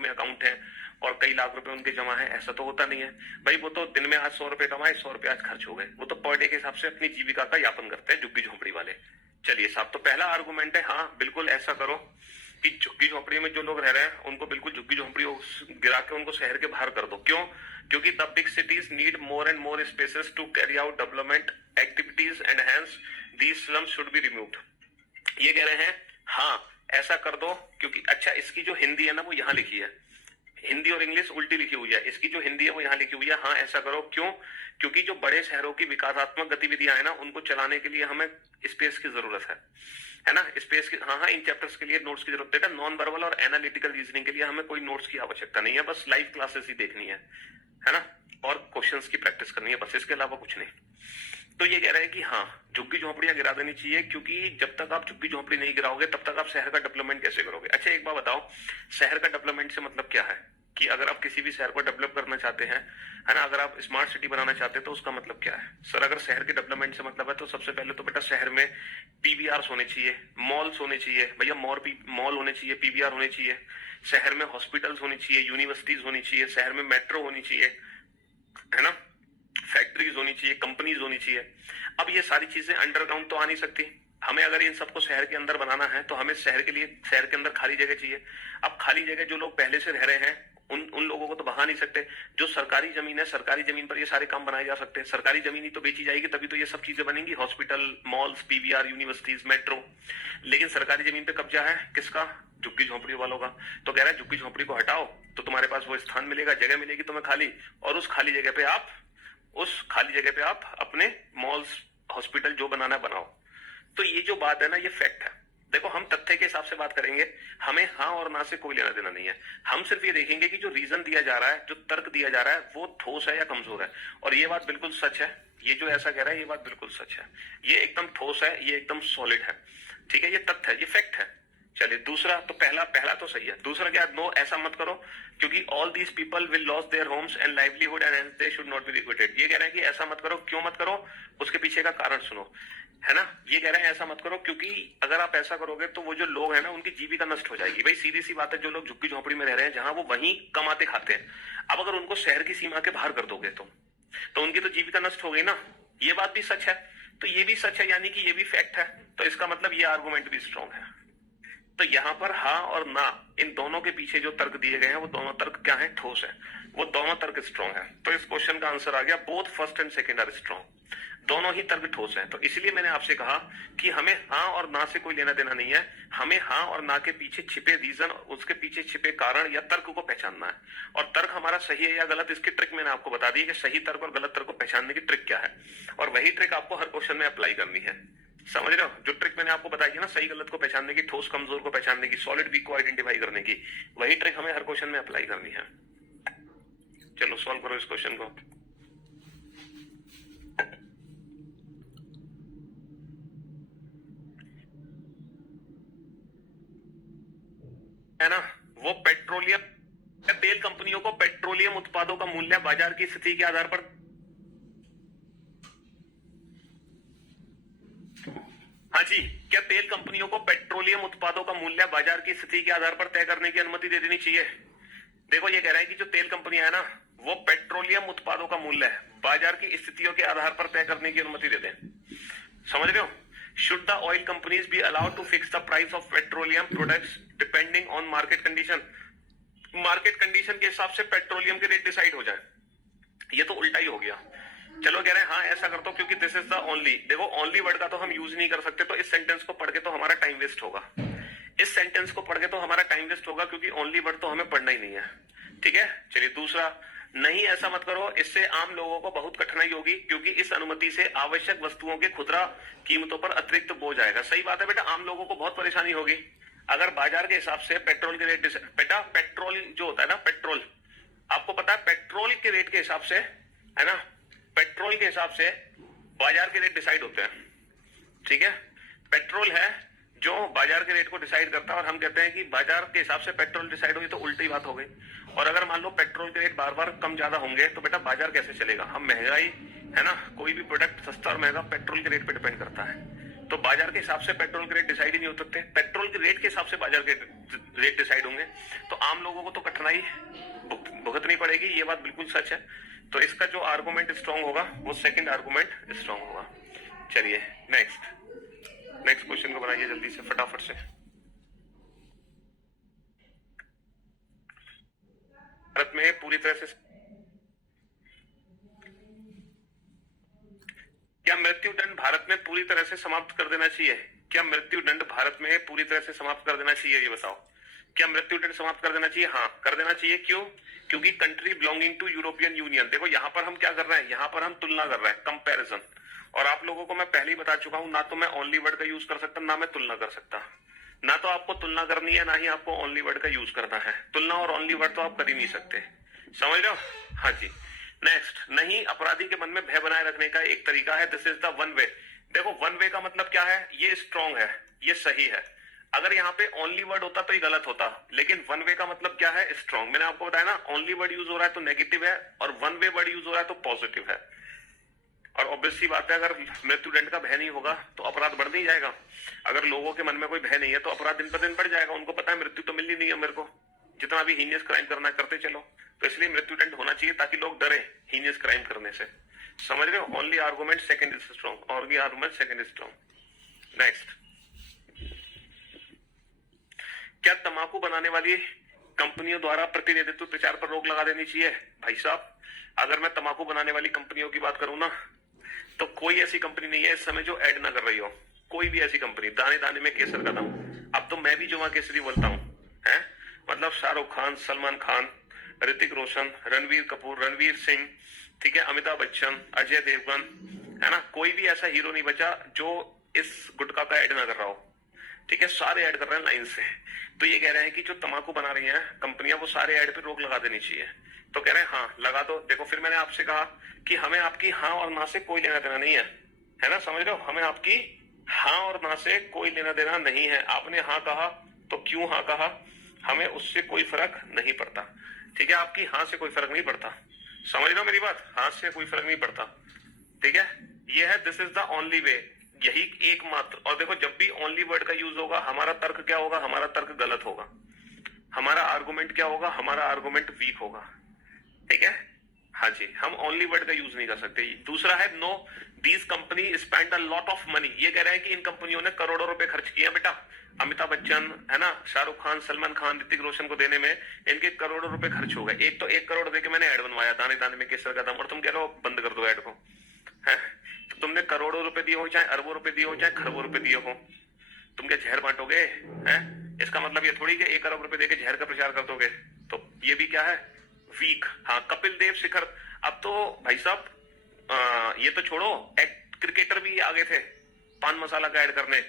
अकाउंट है और कई लाख रुपए उनके जमा है, ऐसा तो होता नहीं है भाई। वो तो दिन में आज 100 रुपए कमाए, 100 रुपए आज खर्च हो गए, वो तो पर डे के हिसाब से अपनी जीविका का यापन करते हैं झुग्गी झोंपड़ी वाले। चलिए साहब, तो पहला आर्गुमेंट है हाँ बिल्कुल ऐसा करो कि झुग्गी झोंपड़ी में जो लोग रह रहे हैं उनको बिल्कुल झुग्गी झोंपड़ी गिरा के उनको शहर के बाहर कर दो। क्यों? क्योंकि the big cities need more and more spaces to carry out development activities and hence these slums should be removed. ये कह रहे हैं हाँ ऐसा कर दो, क्योंकि अच्छा इसकी जो हिंदी है ना वो यहाँ लिखी है, हिंदी और इंग्लिश उल्टी लिखी हुई है, इसकी जो हिंदी है वो यहाँ लिखी हुई है हाँ ऐसा करो। क्यों? क्योंकि जो बड़े शहरों की विकासात्मक गतिविधियां है ना उनको चलाने के लिए हमें स्पेस की जरूरत है ना, स्पेस की। हाँ, इन चैप्टर्स के लिए नोट्स की जरूरत है। नॉन वर्बल और एनालिटिकल रीजनिंग के लिए हमें कोई नोट्स की आवश्यकता नहीं है, बस लाइव क्लासेस ही देखनी है ना, और क्वेश्चंस की प्रैक्टिस करनी है, बस इसके अलावा कुछ नहीं। तो ये कह रहे हैं कि हाँ झुग्गी झोंपड़ियां गिरा देनी चाहिए, क्योंकि जब तक आप झुग्गी झोंपड़ी नहीं गिराओगे तब तक आप शहर का डेवलपमेंट कैसे करोगे? अच्छा एक बात बताओ, शहर का डेवलपमेंट से मतलब क्या है कि अगर आप किसी भी शहर को डेवलप करना चाहते हैं, है ना, अगर आप स्मार्ट सिटी बनाना चाहते हैं तो उसका मतलब क्या है? सर अगर शहर के डेवलपमेंट से मतलब है तो सबसे पहले तो बेटा शहर में पीवीआर होने चाहिए, मॉल्स होने चाहिए भैया, मॉल होने चाहिए, पीवीआर होने चाहिए, शहर में हॉस्पिटल्स होनी चाहिए, यूनिवर्सिटीज होनी चाहिए, शहर में मेट्रो होनी चाहिए, है ना, फैक्ट्रीज होनी चाहिए, कंपनीज होनी चाहिए। अब ये सारी चीजें अंडरग्राउंड तो आ नहीं सकती। हमें अगर इन सबको शहर के अंदर बनाना है तो हमें शहर के लिए शहर के अंदर खाली जगह चाहिए। अब खाली जगह जो लोग पहले से रह रहे हैं उन लोगों को तो बहा नहीं सकते। जो सरकारी जमीन है, सरकारी जमीन पर ये सारे काम बनाए जा सकते हैं। सरकारी जमीन ही तो बेची जाएगी, तभी तो ये सब चीजें बनेंगी, hospital, malls, PVR, universities, metro. लेकिन सरकारी जमीन पे कब्जा है किसका? झुग्गी झोंपड़ी वालों का। तो कह रहा है झुग्गी झोंपड़ी को हटाओ तो तुम्हारे पास वो स्थान मिलेगा, जगह मिलेगी तुम्हें खाली, और उस खाली जगह पे आप अपने मॉल्स, हॉस्पिटल जो बनाना है बनाओ। तो ये जो बात है ना, ये फैक्ट है। देखो, हम तथ्य के हिसाब से बात करेंगे, हमें हाँ और ना से कोई लेना देना नहीं है। हम सिर्फ ये देखेंगे कि जो रीजन दिया जा रहा है, जो तर्क दिया जा रहा है, वो ठोस है या कमजोर है। और ये बात बिल्कुल सच है, ये जो ऐसा कह रहा है ये बात बिल्कुल सच है, ये एकदम ठोस है, ये एकदम सॉलिड है, ठीक है, ये तथ्य है, ये फैक्ट है। चलिए दूसरा, तो पहला तो सही है। दूसरा क्या? नो, ऐसा मत करो क्योंकि all these people will loss their homes and livelihood and they should not be recruited. ये कह रहे हैं कि ऐसा मत करो। क्यों मत करो? उसके पीछे का कारण सुनो, है ना। ये कह रहे हैं ऐसा मत करो क्योंकि अगर आप ऐसा करोगे तो वो जो लोग हैं ना, उनकी जीविका नष्ट हो जाएगी। भाई सीधी सी बात है, जो लोग झुग्गी झोंपड़ी में रह रहे हैं, जहां वो वहीं कमाते खाते हैं, अब अगर उनको शहर की सीमा के बाहर कर दोगे तो उनकी तो जीविका नष्ट हो गई ना। ये बात भी सच है, तो ये भी सच है, यानी कि ये भी फैक्ट है। तो इसका मतलब ये आर्गुमेंट भी स्ट्रॉन्ग है। तो यहां पर हाँ और ना, इन दोनों के पीछे जो तर्क दिए गए हैं वो दोनों तर्क क्या है? ठोस है, वो दोनों तर्क स्ट्रॉन्ग है। तो इस क्वेश्चन का आंसर आ गया, both first and second are strong. दोनों ही तर्क ठोस हैं। तो इसलिए मैंने आपसे कहा कि हमें हाँ और ना से कोई लेना देना नहीं है, हमें हाँ और ना के पीछे छिपे रीजन, उसके पीछे छिपे कारण या तर्क को पहचानना है। और तर्क हमारा सही है या गलत, इसकी ट्रिक मैंने आपको बता दी कि सही तर्क और गलत तर्क को पहचानने की ट्रिक क्या है, और वही ट्रिक आपको हर क्वेश्चन में अप्लाई करनी है। समझ रहे हो? जो ट्रिक मैंने आपको बताई है ना, सही गलत को पहचानने की, ठोस कमजोर को पहचानने की, सॉलिड वीक को आइडेंटिफाई करने की, वही ट्रिक हमें हर क्वेश्चन में अप्लाई करनी है। चलो सॉल्व करो इस क्वेश्चन को। है ना, वो पेट्रोलियम या तेल कंपनियों को पेट्रोलियम उत्पादों का मूल्य बाजार की स्थिति के आधार पर, हाँ जी, क्या तेल कंपनियों को पेट्रोलियम उत्पादों का मूल्य बाजार की स्थिति के आधार पर तय करने की अनुमति दे देनी चाहिए? देखो, ये कह रहा है कि जो तेल कंपनियां है ना, वो पेट्रोलियम उत्पादों का मूल्य बाजार की स्थितियों के आधार पर तय करने की अनुमति दे दें। समझ रहे हो? Should the oil companies be allowed to fix the price of petroleum products depending on market condition? Market condition के हिसाब से पेट्रोलियम के रेट डिसाइड हो जाए। ये तो उल्टा ही हो गया। चलो कह रहे हैं हाँ ऐसा कर दो क्योंकि दिस इज द ओनली। देखो, ओनली वर्ड का तो हम यूज नहीं कर सकते, तो इस सेंटेंस को पढ़ के तो हमारा टाइम वेस्ट होगा। इस सेंटेंस को पढ़ के तो हमारा टाइम वेस्ट होगा क्योंकि ओनली वर्ड तो हमें पढ़ना ही नहीं है। ठीक है, चलिए दूसरा, नहीं ऐसा मत करो, इससे आम लोगों को बहुत कठिनाई होगी क्योंकि इस अनुमति से आवश्यक वस्तुओं के खुदरा कीमतों पर अतिरिक्त बोझ आएगा। सही बात है बेटा, आम लोगों को बहुत परेशानी होगी अगर बाजार के हिसाब से पेट्रोल के रेट, बेटा पेट्रोल जो होता है ना, पेट्रोल आपको पता है, पेट्रोल के रेट के हिसाब से, है ना, पेट्रोल के हिसाब से बाजार के रेट डिसाइड होते हैं। ठीक है, पेट्रोल है जो बाजार के रेट को डिसाइड करता है, और हम कहते हैं कि बाजार के हिसाब से पेट्रोल डिसाइड होगी, तो उल्टी बात हो गई। और अगर मान लो पेट्रोल के रेट बार बार कम ज्यादा होंगे तो बेटा बाजार कैसे चलेगा? हम महंगाई, है ना, कोई भी प्रोडक्ट सस्ता और महंगा पेट्रोल के रेट पे डिपेंड करता है। तो बाजार के हिसाब से पेट्रोल के रेट डिसाइड ही नहीं हो सकते, पेट्रोल के रेट के हिसाब से बाजार के रेट डिसाइड होंगे, तो आम लोगों को तो कठिनाई भुगतनी पड़ेगी। ये बात बिल्कुल सच है। तो इसका जो आर्गुमेंट स्ट्रांग होगा वो सेकंड आर्गुमेंट स्ट्रांग होगा। चलिए नेक्स्ट क्वेश्चन को बनाइए जल्दी से, फटाफट से। भारत में पूरी तरह से, क्या मृत्युदंड भारत में पूरी तरह से समाप्त कर देना चाहिए? क्या मृत्युदंड भारत में पूरी तरह से समाप्त कर देना चाहिए? ये बताओ, क्या मृत्युदंड समाप्त कर देना चाहिए? हाँ, कर देना चाहिए। क्यों? क्योंकि country belonging to European Union, देखो यहां पर हम क्या कर रहे हैं, यहां पर हम तुलना कर रहे हैं, कंपैरिजन। और आप लोगों को मैं पहले ही बता चुका हूं, ना तो मैं ओनली वर्ड का यूज कर सकता, ना मैं तुलना कर सकता। ना तो आपको तुलना करनी है, ना ही आपको ओनली वर्ड का यूज करना है। तुलना और ओनली वर्ड तो आप कर ही नहीं सकते। समझ रहे हो? हाँ जी। नेक्स्ट, नहीं अपराधी के मन में भय बनाए रखने का एक तरीका है, this is the one way. देखो, वन वे का मतलब क्या है? ये स्ट्रॉन्ग है, ये सही है। अगर यहाँ पे ओनली वर्ड होता तो ये गलत होता, लेकिन वन वे का मतलब क्या है? स्ट्रॉन्ग। मैंने आपको बताया ना, ओनली वर्ड यूज हो रहा है तो नेगेटिव है, और वन वे वर्ड यूज हो रहा है तो पॉजिटिव है। और ऑब्वियस सी बात है, अगर मृत्युदंड का भय नहीं होगा तो अपराध बढ़ नहीं जाएगा। अगर लोगों के मन में कोई भय नहीं है तो अपराध दिन पर दिन बढ़ जाएगा। उनको पता है मृत्यु तो मिलनी नहीं है मेरे को, जितना भी हीनियस क्राइम करना है करते चलो। तो इसलिए मृत्युदंड होना चाहिए ताकि लोग डरे हीनियस क्राइम करने से। समझ रहे हो? Only argument second is strong, only argument second is strong. Next, क्या तंबाकू बनाने वाली कंपनियों द्वारा प्रतिनिधित्व प्रचार पर रोक लगा देनी चाहिए? भाई साहब, अगर मैं तंबाकू बनाने वाली कंपनियों की बात करूं ना, तो कोई ऐसी कंपनी नहीं है इस समय जो ऐड ना कर रही हो। कोई भी ऐसी कंपनी, दाने दाने में केसर का दाम। अब तो मैं भी जुमा केसरी बोलता हूं, है मतलब शाहरुख खान, सलमान खान, ऋतिक रोशन, रणवीर कपूर, रणवीर सिंह, ठीक है, अमिताभ बच्चन, अजय देवगन, है ना, कोई भी ऐसा हीरो नहीं बचा जो इस गुटखा का ऐड ना कर रहा हो। ठीक है, सारे ऐड कर रहे हैं लाइन से। तो ये कह रहे हैं कि जो तंबाकू बना रही हैं कंपनियां, वो सारे ऐड पे रोक लगा देनी चाहिए। तो कह रहे हैं हाँ लगा दो। देखो, फिर मैंने आपसे कहा कि हमें आपकी हाँ और ना से कोई लेना देना नहीं है ना, समझ रहे हो? हमें आपकी हाँ और ना से कोई लेना देना नहीं है। आपने हाँ कहा तो क्यों हाँ कहा, हमें उससे कोई फर्क नहीं पड़ता। ठीक है, आपकी हाँ से कोई फर्क नहीं पड़ता। समझ रहे हो मेरी बात? हाँ से कोई फर्क नहीं पड़ता। ठीक है, ये है this is the only way, यही एकमात्र। और देखो, जब भी ओनली वर्ड का यूज होगा, हमारा तर्क क्या होगा? हमारा तर्क गलत होगा। हमारा आर्गुमेंट क्या होगा? हमारा आर्गुमेंट वीक होगा। ठीक है, हाँ जी, हम ओनली वर्ड का यूज नहीं कर सकते। दूसरा है know these company spend a lot of money. ये कह रहे हैं कि इन कंपनियों ने करोड़ों रुपए खर्च किए बेटा। अमिताभ बच्चन, है ना, शाहरुख खान, सलमान खान, ऋतिक रोशन को देने में इनके करोड़ों रुपए खर्च हो गए। एक तो 1 करोड़ देके मैंने ऐड बनवाया, दाने दाने में केसर का दाम, और तुम कह रहे हो बंद कर दो ऐड को। है तो तुमने करोड़ों रुपए दिए हो, चाहे अरबों रुपए दिए हो, चाहे खरबों रुपए दिए हो, तुम क्या जहर बांटोगे? हैं? इसका मतलब ये थोड़ी कि 1 अरब रुपए देके जहर का प्रचार कर दोगे। तो ये भी क्या है? वीक। हाँ, कपिल देव, शिखर। अब तो भाई साहब ये तो छोड़ो, क्रिकेटर भी आगे थे पान मसाला का ऐड करने।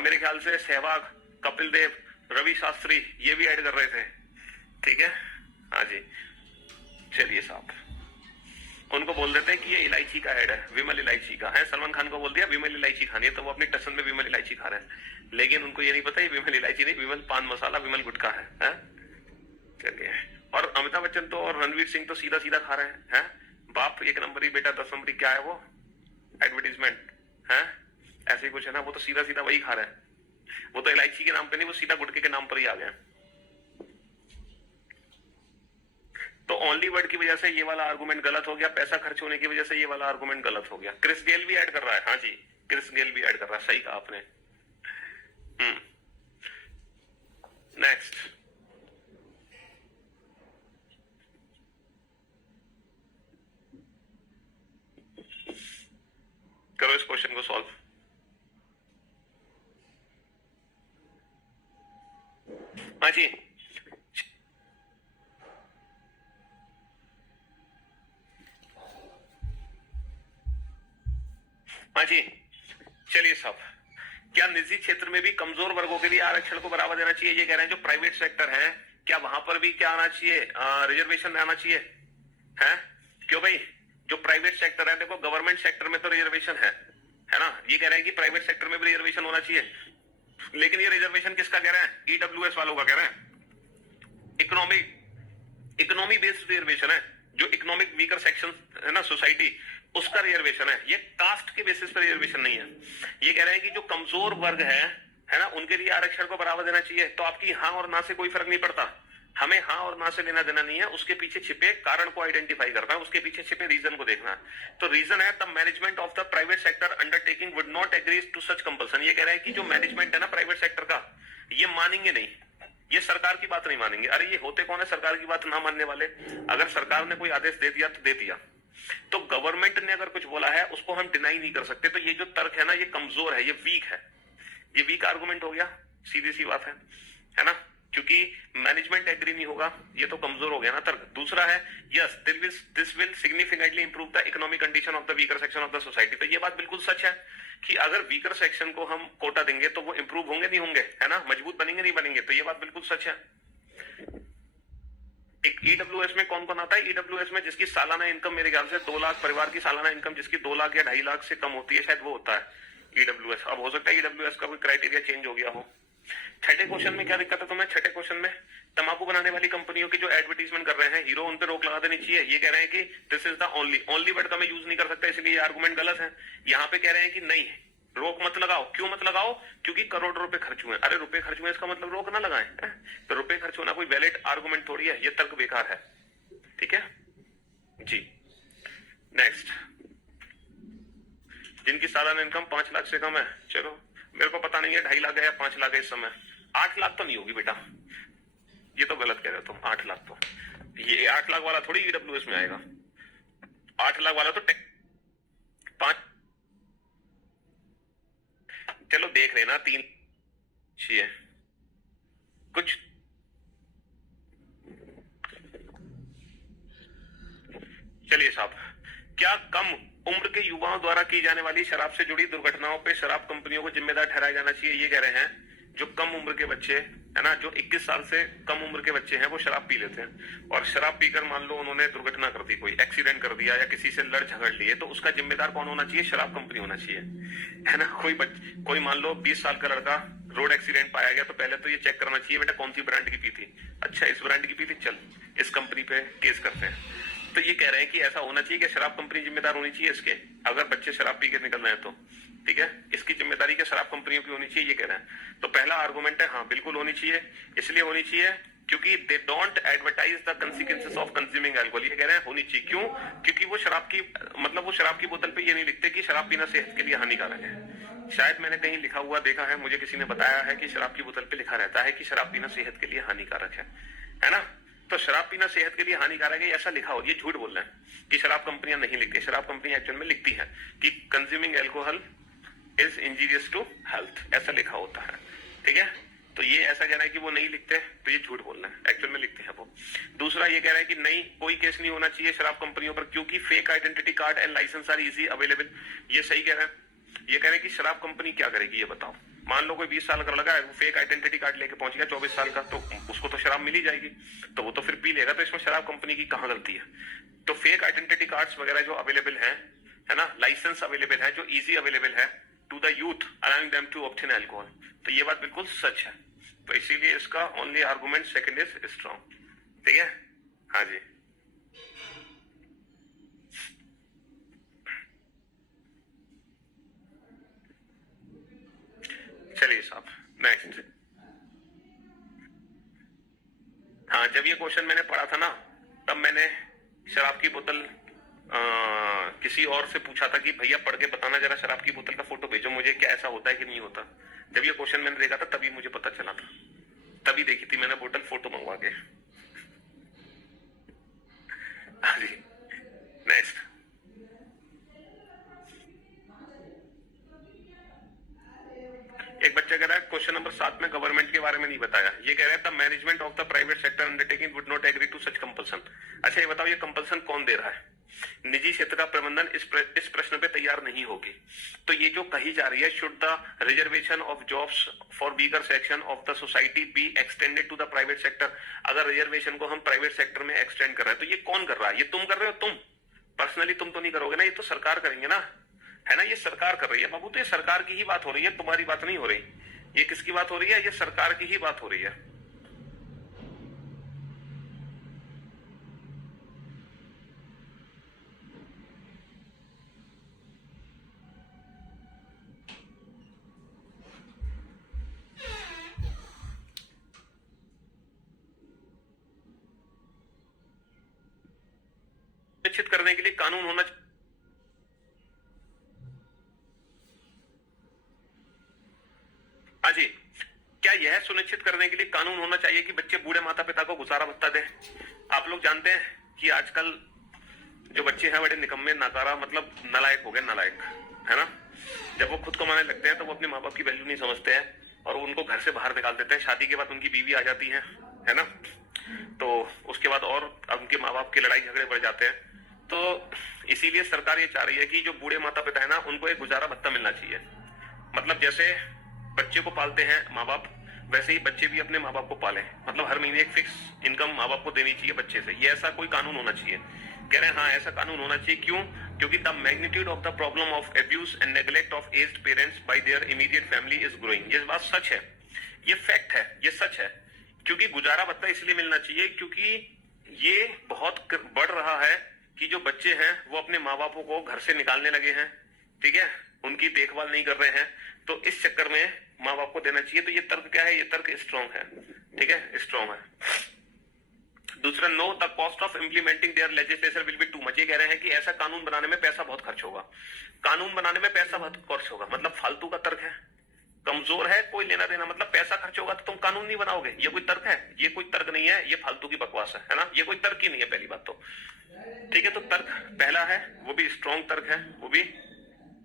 मेरे ख्याल से सहवाग, कपिल देव, रवि शास्त्री, ये भी ऐड कर रहे थे। ठीक है, हाँ जी, चलिए साहब, उनको बोल देते हैं कि ये इलायची का ऐड है, विमल इलायची का है। सलमान खान को बोल दिया विमल इलायची खानी है, तो वो अपनी टसन में विमल इलायची खा रहे हैं। लेकिन उनको ये नहीं पता ये विमल इलायची नहीं, विमल पान मसाला, विमल गुटखा है? चलिए, और अमिताभ बच्चन तो और रणवीर सिंह तो सीधा सीधा खा रहे हैं। बाप 1 नंबरी, बेटा 10 नंबरी, क्या है वो? एडवर्टीजमेंट है, ऐसे ही कुछ है ना। वो तो सीधा सीधा वही खा रहे हैं। वो तो इलायची के नाम पे नहीं, वो सीधा गुटके के नाम पर ही आ गए। तो ओनली वर्ड की वजह से ये वाला आर्गुमेंट गलत हो गया, पैसा खर्च होने की वजह से ये वाला आर्गुमेंट गलत हो गया। क्रिस गेल भी ऐड कर रहा है, हाँ जी, क्रिस गेल भी ऐड कर रहा है, सही कहा आपने। नेक्स्ट, करो इस क्वेश्चन को सॉल्व। हाँ जी, हाँ जी, चलिए साहब, क्या निजी क्षेत्र में भी कमजोर वर्गों के लिए आरक्षण को बढ़ावा देना चाहिए? ये कह रहे हैं जो प्राइवेट सेक्टर है, क्या वहां पर भी क्या आना चाहिए? रिजर्वेशन आना चाहिए? है क्यों भाई? जो प्राइवेट सेक्टर है, देखो गवर्नमेंट सेक्टर में तो रिजर्वेशन है ना। ये कह रहे हैं कि प्राइवेट सेक्टर में भी रिजर्वेशन होना चाहिए। लेकिन ये रिजर्वेशन किसका कह रहे हैं? ईडब्ल्यूएस वालों का कह रहे हैं। इकोनॉमी बेस्ड रिजर्वेशन है, जो इकोनॉमिक वीकर सेक्शन है ना सोसाइटी, उसका रिजर्वेशन है। ये कास्ट के बेसिस पर रिजर्वेशन नहीं है। ये कह रहे हैं कि जो कमजोर वर्ग है ना, उनके लिए आरक्षण को बढ़ावा देना चाहिए। तो आपकी हाँ और ना से कोई फर्क नहीं पड़ता। हमें हाँ और ना से लेना देना नहीं है, उसके पीछे छिपे कारण को आइडेंटिफाई करना है, उसके पीछे छिपे रीजन को देखना है। तो रीजन है the management of the private sector undertaking would not agree to such compulsion. ये कह रहे हैं कि जो मैनेजमेंट है ना प्राइवेट सेक्टर का, ये मानेंगे नहीं, ये सरकार की बात नहीं मानेंगे। अरे ये होते कौन है सरकार की बात ना मानने वाले? अगर सरकार ने कोई आदेश दे दिया तो दे दिया। तो गवर्नमेंट ने अगर कुछ बोला है उसको हम डिनाई नहीं कर सकते। तो ये जो तर्क है ना, ये कमजोर है, ये वीक है, ये वीक आर्गुमेंट हो गया, सीधी सी बात है ना, क्योंकि मैनेजमेंट एग्री नहीं होगा, ये तो कमजोर हो गया ना तर्क। दूसरा है yes this will significantly improve the economic condition of the weaker section of the society. तो ये बात बिल्कुल सच है कि अगर वीकर सेक्शन को हम कोटा देंगे तो वो इंप्रूव होंगे नहीं होंगे, है ना, मजबूत बनेंगे नहीं बनेंगे। तो ये बात बिल्कुल सच है। एक ईडब्ल्यूएस में कौन कौन आता है? ईडब्ल्यूएस में जिसकी सालाना इनकम मेरे ख्याल से 2 लाख, परिवार की सालाना इनकम जिसकी 2 लाख या 2.5 लाख से कम होती है, शायद वो होता है ईडब्ल्यूएस। अब हो सकता है ईडब्ल्यूएस का कोई क्राइटेरिया चेंज हो गया हो। छठे क्वेश्चन में क्या दिक्कत है तुम्हें? छठे क्वेश्चन में तंबाकू बनाने वाली कंपनियों की जो एडवर्टीजमेंट कर रहे हैं हीरो, उन पे रोक लगा देनी चाहिए। ये कह रहे हैं कि this is the only word का मैं यूज नहीं कर सकता, इसलिए ये आर्गुमेंट गलत है। यहाँ पे कह रहे हैं कि नहीं, रोक मत लगाओ। क्यों मत लगाओ? क्योंकि करोड़ रुपए खर्च हुए। अरे रुपए खर्च हुए इसका मतलब रोक ना लगाएं, तो रुपए खर्च होना कोई वैलिड आर्गुमेंट थोड़ी है, ये तर्क बेकार है। ठीक है जी। नेक्स्ट, जिनकी सालाना इनकम 5 लाख से कम है, चलो मेरे को पता नहीं है 2.5 लाख है या 5 लाख है इस समय। 8 लाख तो नहीं होगी बेटा, ये तो गलत कह रहे हो तुम। 8 लाख तो, ये 8 लाख वाला थोड़ी ईडब्ल्यूएस में आएगा। 8 लाख वाला तो 5, चलो देख लेना 3 है कुछ। चलिए साहब, क्या कम उम्र के युवाओं द्वारा की जाने वाली शराब से जुड़ी दुर्घटनाओं पे शराब कंपनियों को जिम्मेदार ठहराया जाना चाहिए? ये कह रहे हैं जो कम उम्र के बच्चे है ना, जो 21 साल से कम उम्र के बच्चे हैं वो शराब पी लेते हैं, और शराब पीकर मान लो उन्होंने दुर्घटना कर दी, कोई एक्सीडेंट कर दिया या किसी से लड़ झगड़ लिए, तो उसका जिम्मेदार कौन होना चाहिए? शराब कंपनी होना चाहिए, है ना। कोई मान लो 20 साल का लड़का रोड एक्सीडेंट पाया गया, तो पहले तो ये चेक करना चाहिए बेटा कौन सी ब्रांड की पी थी। अच्छा इस ब्रांड की पी थी, चल इस कंपनी पे केस करते हैं। तो ये कह रहे हैं कि ऐसा होना चाहिए कि शराब कंपनी जिम्मेदार होनी चाहिए इसके, अगर बच्चे शराब पी के निकल रहे हैं तो। ठीक है, इसकी जिम्मेदारी क्या शराब कंपनियों की होनी चाहिए, ये कह रहे हैं। तो पहला आर्गुमेंट है हाँ बिल्कुल होनी चाहिए। इसलिए होनी चाहिए क्योंकि they don't advertise the consequences of consuming alcohol. ये कह रहे हैं होनी चाहिए, क्यों? क्योंकि वो शराब की मतलब वो शराब की बोतल पे ये नहीं लिखते कि शराब पीना सेहत के लिए हानिकारक है। शायद मैंने कहीं लिखा हुआ देखा है, मुझे किसी ने बताया है कि शराब की बोतल पे लिखा रहता है कि शराब पीना सेहत के लिए हानिकारक है ना। तो शराब पीना सेहत के लिए हानिकारक है ऐसा लिखा हो, ये झूठ बोल रहे हैं कि शराब कंपनियां नहीं लिखती। शराब कंपनी एक्चुअल में लिखती है कि consuming alcohol is injurious to health, ऐसा लिखा होता है। ठीक है, तो ये ऐसा कह रहा है कि वो नहीं लिखते, तो ये झूठ बोल रहे हैं, एक्चुअल में लिखते हैं वो। दूसरा ये कह रहा है कि नहीं कोई केस नहीं होना चाहिए शराब कंपनियों पर क्योंकि fake identity card and licence are easy available. ये सही कह रहे हैं। ये कह रहे हैं कि शराब कंपनी क्या करेगी ये बताओ। मान लो कोई 20 साल का लगा है, वो फेक आइडेंटिटी कार्ड लेके पहुंच गया 24 साल का, तो उसको तो शराब मिल ही जाएगी, तो वो तो फिर पी लेगा। तो इसमें शराब कंपनी की कहां गलती है? तो फेक आइडेंटिटी कार्ड्स वगैरह जो अवेलेबल है ना, लाइसेंस अवेलेबल है जो इजी अवेलेबल है to the youth allowing them to obtain alcohol, तो ये बात बिल्कुल सच है। तो इसीलिए इसका only argument second is strong. ठीक है, हाँ जी। चलिए साहब नेक्स्ट। हाँ, जब ये क्वेश्चन मैंने पढ़ा था ना, तब मैंने शराब की बोतल किसी और से पूछा था कि भैया पढ़ के बताना जरा शराब की बोतल का फोटो भेजो मुझे, क्या ऐसा होता है कि नहीं होता। जब ये क्वेश्चन मैंने देखा था तभी मुझे पता चला था, तभी देखी थी मैंने बोतल फोटो मंगवा के। हाँ जी नेक्स्ट। एक बच्चा कह रहा है क्वेश्चन नंबर 7 में गवर्नमेंट के बारे में नहीं बताया। ये कह रहा है the management of the private sector undertaking would not agree to such compulsion. अच्छा ये बताओ ये कंपल्सन कौन दे रहा है? निजी क्षेत्र का प्रबंधन इस प्रश्न पे तैयार नहीं होगी। तो ये जो कही जा रही है should the reservation of jobs for weaker section of the society be extended to the private sector, अगर रिजर्वेशन को हम प्राइवेट सेक्टर में एक्सटेंड कर रहे हैं तो ये कौन कर रहा है? ये तुम कर रहे हो, तुम पर्सनली तुम तो नहीं करोगे ना, ये तो सरकार करेंगे ना, है ना। ये सरकार कर रही है बाबू, तो ये सरकार की ही बात हो रही है, तुम्हारी बात नहीं हो रही। ये किसकी बात हो रही है? ये सरकार की ही बात हो रही है। सुनिश्चित करने के लिए कानून होना चाहिए। हाँ जी, क्या यह सुनिश्चित करने के लिए कानून होना चाहिए कि बच्चे बूढ़े माता पिता को गुजारा भत्ता दें? आप लोग जानते हैं कि आजकल जो बच्चे हैं बड़े निकम्मे नाकारा मतलब नालायक हो गए, नालायक, है ना। जब वो खुद कमाने लगते हैं तो वो अपने माँ बाप की वैल्यू नहीं समझते हैं और उनको घर से बाहर निकाल देते हैं। शादी के बाद उनकी बीवी आ जाती है ना, तो उसके बाद और उनके माँ बाप की लड़ाई झगड़े बढ़ जाते हैं। तो इसीलिए सरकार ये चाह रही है कि जो बूढ़े माता पिता है ना उनको एक गुजारा भत्ता मिलना चाहिए। मतलब जैसे बच्चे को पालते हैं माँ बाप, वैसे ही बच्चे भी अपने माँ बाप को पालें, मतलब हर महीने एक फिक्स इनकम माँ बाप को देनी चाहिए बच्चे से। ये ऐसा कोई कानून होना चाहिए। कह रहे हैं हाँ ऐसा कानून होना चाहिए। क्यों? क्योंकि the magnitude of the problem of abuse and neglect of aged parents bye there immediate family is growing. ये बात सच है, ये फैक्ट है, ये सच है। क्योंकि गुजारा भत्ता इसलिए मिलना चाहिए क्योंकि ये बहुत बढ़ रहा है कि जो बच्चे हैं वो अपने माँ बापों को घर से निकालने लगे हैं, ठीक है, उनकी देखभाल नहीं कर रहे हैं, तो इस चक्कर में माँ बाप को देना चाहिए। तो ये तर्क क्या है? ये तर्क स्ट्रॉन्ग है, ठीक है, स्ट्रॉन्ग है। दूसरा, no the cost of implementing their legislation will be too much. ये कह रहे हैं कि ऐसा कानून बनाने में पैसा बहुत खर्च होगा, कानून बनाने में पैसा बहुत खर्च होगा, मतलब फालतू का तर्क है, कमजोर है, कोई लेना देना, मतलब पैसा खर्च होगा तो तुम कानून नहीं बनाओगे। ये कोई तर्क है? ये कोई तर्क नहीं है, ये फालतू की बकवास है ना, ये कोई तर्क ही नहीं है पहली बात तो, ठीक है। तो तर्क पहला है, वो भी स्ट्रॉन्ग तर्क है, वो भी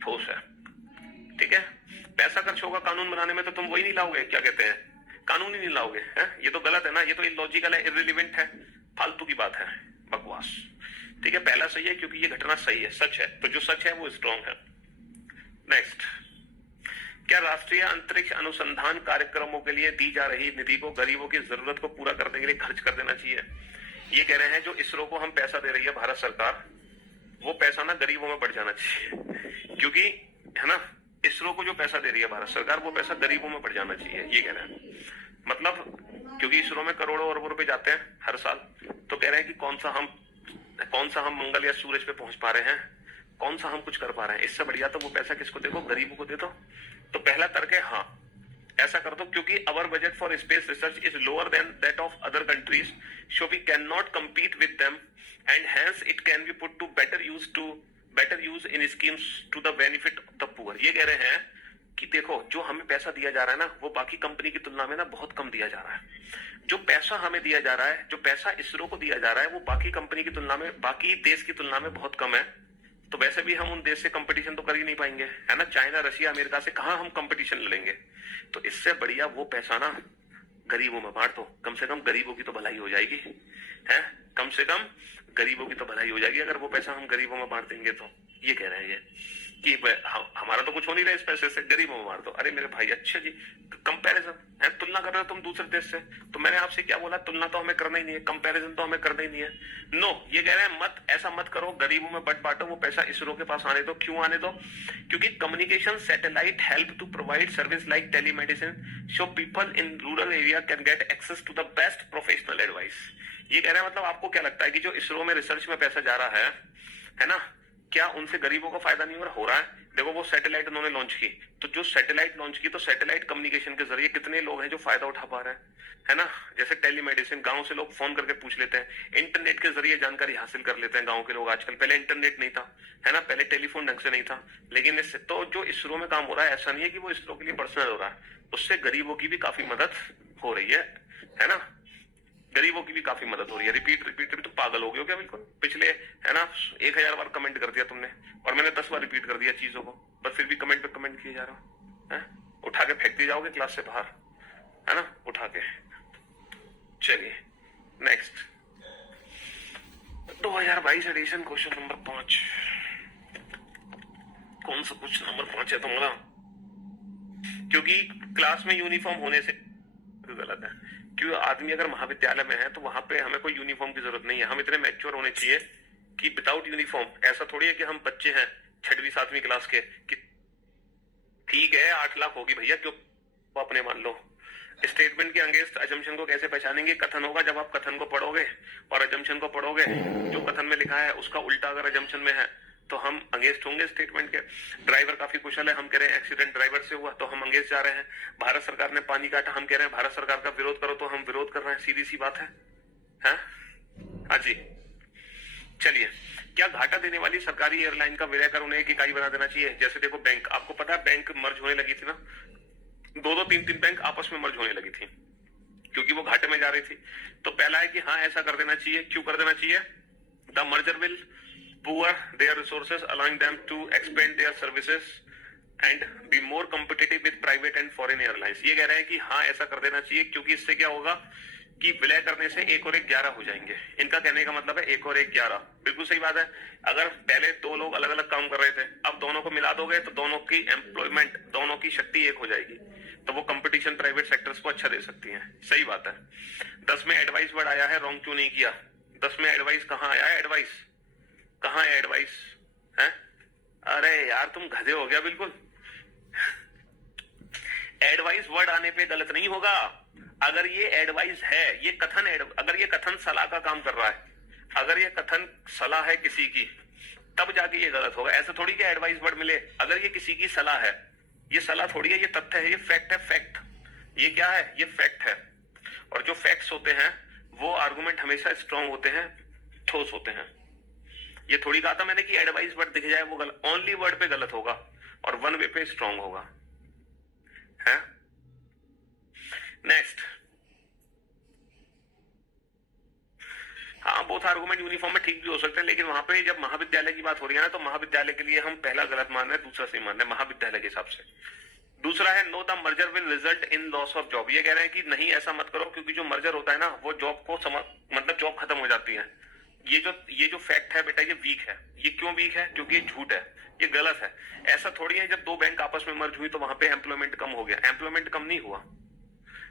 ठोस है, ठीक है। पैसा खर्च होगा कानून बनाने में तो तुम वही नहीं लाओगे, क्या कहते हैं, कानून ही नहीं लाओगे, है? ये तो गलत है ना, ये तो इलॉजिकल है, इररिलेवेंट है, फालतू की बात है, बकवास, ठीक है। पहला सही है क्योंकि ये घटना सही है, सच है, तो जो सच है वो स्ट्रॉन्ग है। नेक्स्ट, क्या राष्ट्रीय अंतरिक्ष अनुसंधान कार्यक्रमों के लिए दी जा रही निधि को गरीबों की जरूरत को पूरा करने के लिए खर्च कर देना चाहिए? ये कह रहे हैं जो इसरो को हम पैसा दे रही है भारत सरकार, वो पैसा ना गरीबों में बढ़ जाना चाहिए, क्योंकि है ना, इसरो को जो पैसा दे रही है भारत सरकार, वो पैसा गरीबों में बढ़ जाना चाहिए, ये कह रहे हैं। मतलब क्योंकि इसरो में करोड़ों अरबों रुपए जाते हैं हर साल, तो कह रहे हैं कि कौन सा हम मंगल या सूरज पे पहुंच पा रहे हैं, कौन सा हम कुछ कर पा रहे हैं, इससे बढ़िया तो वो पैसा किसको दे दो, गरीबों को दे दो। तो पहला तर्क है हाँ, ऐसा कर दो, क्योंकि our budget for space research is lower than that of other countries, so we can not compete with them and hence it can be put to better use in schemes to the benefit of the poor. ये कह रहे हैं कि देखो, जो हमें पैसा दिया जा रहा है ना, वो बाकी कंपनी की तुलना में ना बहुत कम दिया जा रहा है। जो पैसा हमें दिया जा रहा है, जो पैसा इसरो को दिया जा रहा है, वो बाकी कंपनी की तुलना में, बाकी देश की तुलना में बहुत कम है। तो वैसे भी हम उन देश से कंपटीशन तो कर ही नहीं पाएंगे, है ना, चाइना, रशिया, अमेरिका से कहां हम कंपटीशन लड़ेंगे। तो इससे बढ़िया वो पैसा ना गरीबों में बांट दो, कम से कम गरीबों की तो भलाई हो जाएगी, है, कम से कम गरीबों की तो भलाई हो जाएगी अगर वो पैसा हम गरीबों में बांट देंगे तो। ये कह रहे हैं ये कि हमारा तो कुछ हो नहीं रहा इस पैसे से, गरीबों में बांट दो। अरे मेरे भाई, अच्छा जी, कंपैरिजन है, तुलना कर रहे हो तुम दूसरे देश से, तो मैंने आपसे क्या बोला, तुलना तो हमें करना ही नहीं है, कंपैरिजन तो हमें करना ही नहीं है। नो, ये कह रहे हैं मत, ऐसा मत करो, गरीबों में बट बांटो, वो पैसा इसरो के पास आने दो। क्यों आने दो? क्योंकि communication satellite help to provide service like telemedicine, so people in rural area can get access to the best professional advice. ये कह रहे हैं, मतलब आपको क्या लगता है कि जो इसरो में रिसर्च में पैसा जा रहा है ना, क्या उनसे गरीबों को फायदा नहीं हो रहा है? देखो, वो सैटेलाइट उन्होंने लॉन्च की, तो जो सैटेलाइट लॉन्च की, तो सैटेलाइट कम्युनिकेशन के जरिए कितने लोग हैं जो फायदा उठा पा रहे हैं, है ना। जैसे टेलीमेडिसिन, गांव से लोग फोन करके पूछ लेते हैं, इंटरनेट के जरिए जानकारी हासिल कर लेते हैं गांव के लोग आजकल। पहले इंटरनेट नहीं था, है ना, पहले टेलीफोन ढंग से नहीं था, लेकिन इससे तो जो इसरो में काम हो रहा है, ऐसा नहीं है कि वो इसरो के लिए पर्सनल हो रहा है, उससे गरीबों की भी काफी मदद हो रही है ना, गरीबों की भी काफी मदद हो रही है। रिपीट तो पागल हो गए हो क्या बिल्कुल? पिछले, है ना, 1000 बार कमेंट कर दिया तुमने, और मैंने 10 बार रिपीट कर दिया चीजों को, बस फिर भी कमेंट पे कमेंट किए जा रहा हो, उठा के फेंक दिए जाओगे क्लास से बाहर, है ना, उठा के। चलिए नेक्स्ट, 2022 एडिशन क्वेश्चन नंबर 5। कौन सा क्वेश्चन नंबर 5 है तुम्हारा? क्योंकि क्लास में यूनिफॉर्म होने से गलत है, क्योंकि आदमी अगर महाविद्यालय में है तो वहां पे हमें कोई यूनिफॉर्म की जरूरत नहीं है। हम इतने मैच्योर होने चाहिए कि विदाउट यूनिफॉर्म, ऐसा थोड़ी है कि हम बच्चे हैं 6वीं 7वीं क्लास के कि ठीक है 8 लाख होगी भैया, क्यों अपने मान लो। स्टेटमेंट के अगेंस्ट अजम्पशन को कैसे पहचानेंगे? कथन होगा, जब आप कथन को पढ़ोगे और अजम्पशन को पढ़ोगे, जो कथन में लिखा है उसका उल्टा अगर अजम्पशन में है तो हम अंगेंस्ट होंगे स्टेटमेंट के। ड्राइवर काफी कुशल है, हम कह रहे हैं एक्सीडेंट ड्राइवर से हुआ तो हम अंगेंस्ट जा रहे हैं। भारत सरकार ने पानी काटा, हम कह रहे हैं भारत सरकार का विरोध करो तो हम विरोध कर रहे हैं, सीधी सी बात है। हाँ जी, चलिए। क्या घाटा देने वाली सरकारी एयरलाइन का विलय कर उन्हें एक इकाई बना देना चाहिए? जैसे देखो बैंक, आपको पता है बैंक मर्ज होने लगी थी ना, 2-2 3-3 बैंक आपस में मर्ज होने लगी थी क्योंकि वो घाटे में जा रही थी। तो पहला है कि हाँ ऐसा कर देना चाहिए। क्यों कर देना चाहिए? The merger will poor their resources, allowing them to expand their services and be more competitive with private and foreign airlines। ये कह रहे हैं कि हाँ ऐसा कर देना चाहिए, क्योंकि इससे क्या होगा कि विलय करने से 1 और 1 11 हो जाएंगे। इनका कहने का मतलब है 1 और 1 11। बिल्कुल सही बात है। अगर पहले 2 लोग अलग अलग काम कर रहे थे, अब दोनों को मिला दोगे तो दोनों की एम्प्लॉयमेंट, दोनों की शक्ति एक हो जाएगी, तो वो कंपटीशन प्राइवेट सेक्टर्स को अच्छा दे सकती है। सही बात है। 10 में एडवाइस वर्ड आया है, रॉन्ग क्यों नहीं किया? 10 में एडवाइस कहाँ आया है? एडवाइस कहाँ है? एडवाइस है? अरे यार तुम गधे हो गया बिल्कुल। एडवाइस वर्ड आने पे गलत नहीं होगा। अगर ये एडवाइस है, ये कथन, अगर ये कथन सलाह का काम कर रहा है, अगर ये कथन सलाह है किसी की, तब जाके ये गलत होगा। ऐसा थोड़ी कि एडवाइस वर्ड मिले, अगर ये किसी की सलाह है, ये सलाह थोड़ी है, ये तथ्य है, ये फैक्ट है। फैक्ट ये क्या है? ये फैक्ट है। और जो फैक्ट्स होते हैं वो आर्गुमेंट हमेशा स्ट्रांग होते हैं, ठोस होते हैं। ये थोड़ी कहा था मैंने कि एडवाइस वर्ड दिख जाए वो गलत, ओनली वर्ड पे गलत होगा और वन वे पे स्ट्रांग होगा, है। नेक्स्ट, हाँ बोथ आर्गुमेंट यूनिफॉर्म में ठीक भी हो सकते हैं, लेकिन वहां पे जब महाविद्यालय की बात हो रही है ना, तो महाविद्यालय के लिए हम पहला गलत मान रहे हैं, दूसरा सही मान रहे हैं महाविद्यालय के हिसाब से। दूसरा है know the merger will result in loss of job. ये कह रहे हैं कि नहीं ऐसा मत करो, क्योंकि जो मर्जर होता है ना वो जॉब को मतलब जॉब खत्म हो जाती है। ये जो फैक्ट है बेटा, ये वीक है। ये क्यों वीक है? क्योंकि ये झूठ है, ये गलत है। ऐसा थोड़ी है जब दो बैंक आपस में मर्ज हुई तो वहां पे एम्प्लॉयमेंट कम हो गया, एम्प्लॉयमेंट कम नहीं हुआ।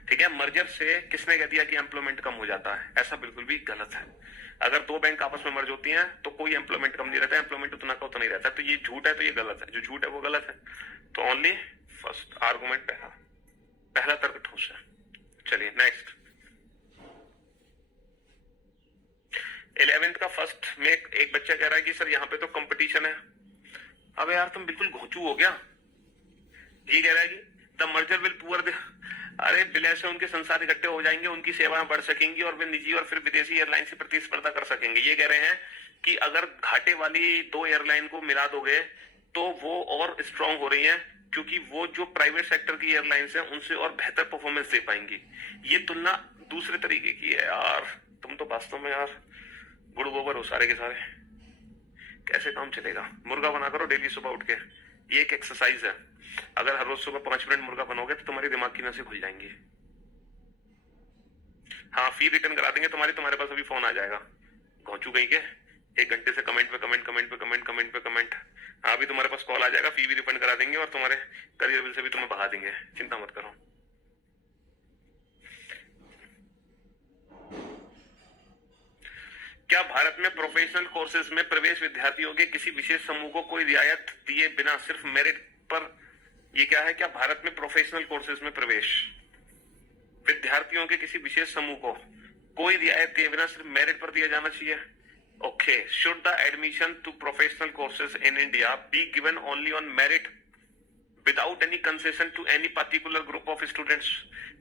ठीक है, मर्जर से किसने कह दिया कि एम्प्लॉयमेंट कम हो जाता है? ऐसा बिल्कुल भी गलत है। अगर दो बैंक आपस में मर्ज होती हैं तो कोई एम्प्लॉयमेंट कम नहीं रहता, एम्प्लॉयमेंट उतना का उतना नहीं रहता। तो ये झूठ है तो ये गलत है, जो झूठ है वो गलत है। तो ओनली फर्स्ट आर्गुमेंट, पहला तर्क ठोस है। चलिए नेक्स्ट, 11th का फर्स्ट में एक बच्चा कह रहा है कि सर यहाँ पे तो कंपटीशन है। अबे यार तुम बिल्कुल घोंचू हो गया। ये कह रहा है कि द मर्जर विल पुअर, अरे विलय से उनके संसार इकट्ठे हो जाएंगे, उनकी सेवाएं बढ़ सकेंगी और वे निजी और फिर विदेशी एयरलाइन से प्रतिस्पर्धा कर सकेंगे। ये कह रहे हैं कि अगर घाटे वाली दो एयरलाइन को मिला दोगे तो वो और स्ट्रांग हो रही है, क्योंकि वो जो प्राइवेट सेक्टर की एयरलाइंस है उनसे और बेहतर परफॉर्मेंस दे पाएंगी। ये तुलना दूसरे तरीके की है यार। तुम तो वास्तव में यार गुड़ गोबर हो सारे के सारे। कैसे काम चलेगा? मुर्गा बना करो डेली सुबह उठ के, ये एक एक्सरसाइज है। अगर हर रोज सुबह 5 मिनट मुर्गा बनोगे तो तुम्हारी दिमाग की नसें खुल जाएंगी। हाँ, फी रिटर्न करा देंगे तुम्हारे पास अभी फोन आ जाएगा। घोंचू गई के 1 घंटे से कमेंट पे कमेंट। हाँ, अभी तुम्हारे पास कॉल आ जाएगा, फी भी रिफंड करा देंगे और तुम्हारे करियर बिल से भी तुम्हें बहा देंगे, चिंता मत करो। क्या भारत में प्रोफेशनल कोर्सेज में प्रवेश विद्यार्थियों के किसी विशेष समूह को कोई रियायत दिए बिना सिर्फ मेरिट पर? ये क्या है? क्या भारत में प्रोफेशनल कोर्सेज में प्रवेश विद्यार्थियों के किसी विशेष समूह को कोई रियायत दिए बिना सिर्फ मेरिट पर दिया जाना चाहिए? Okay, should the admission to professional courses in India be given only on merit without any concession to any particular group of students?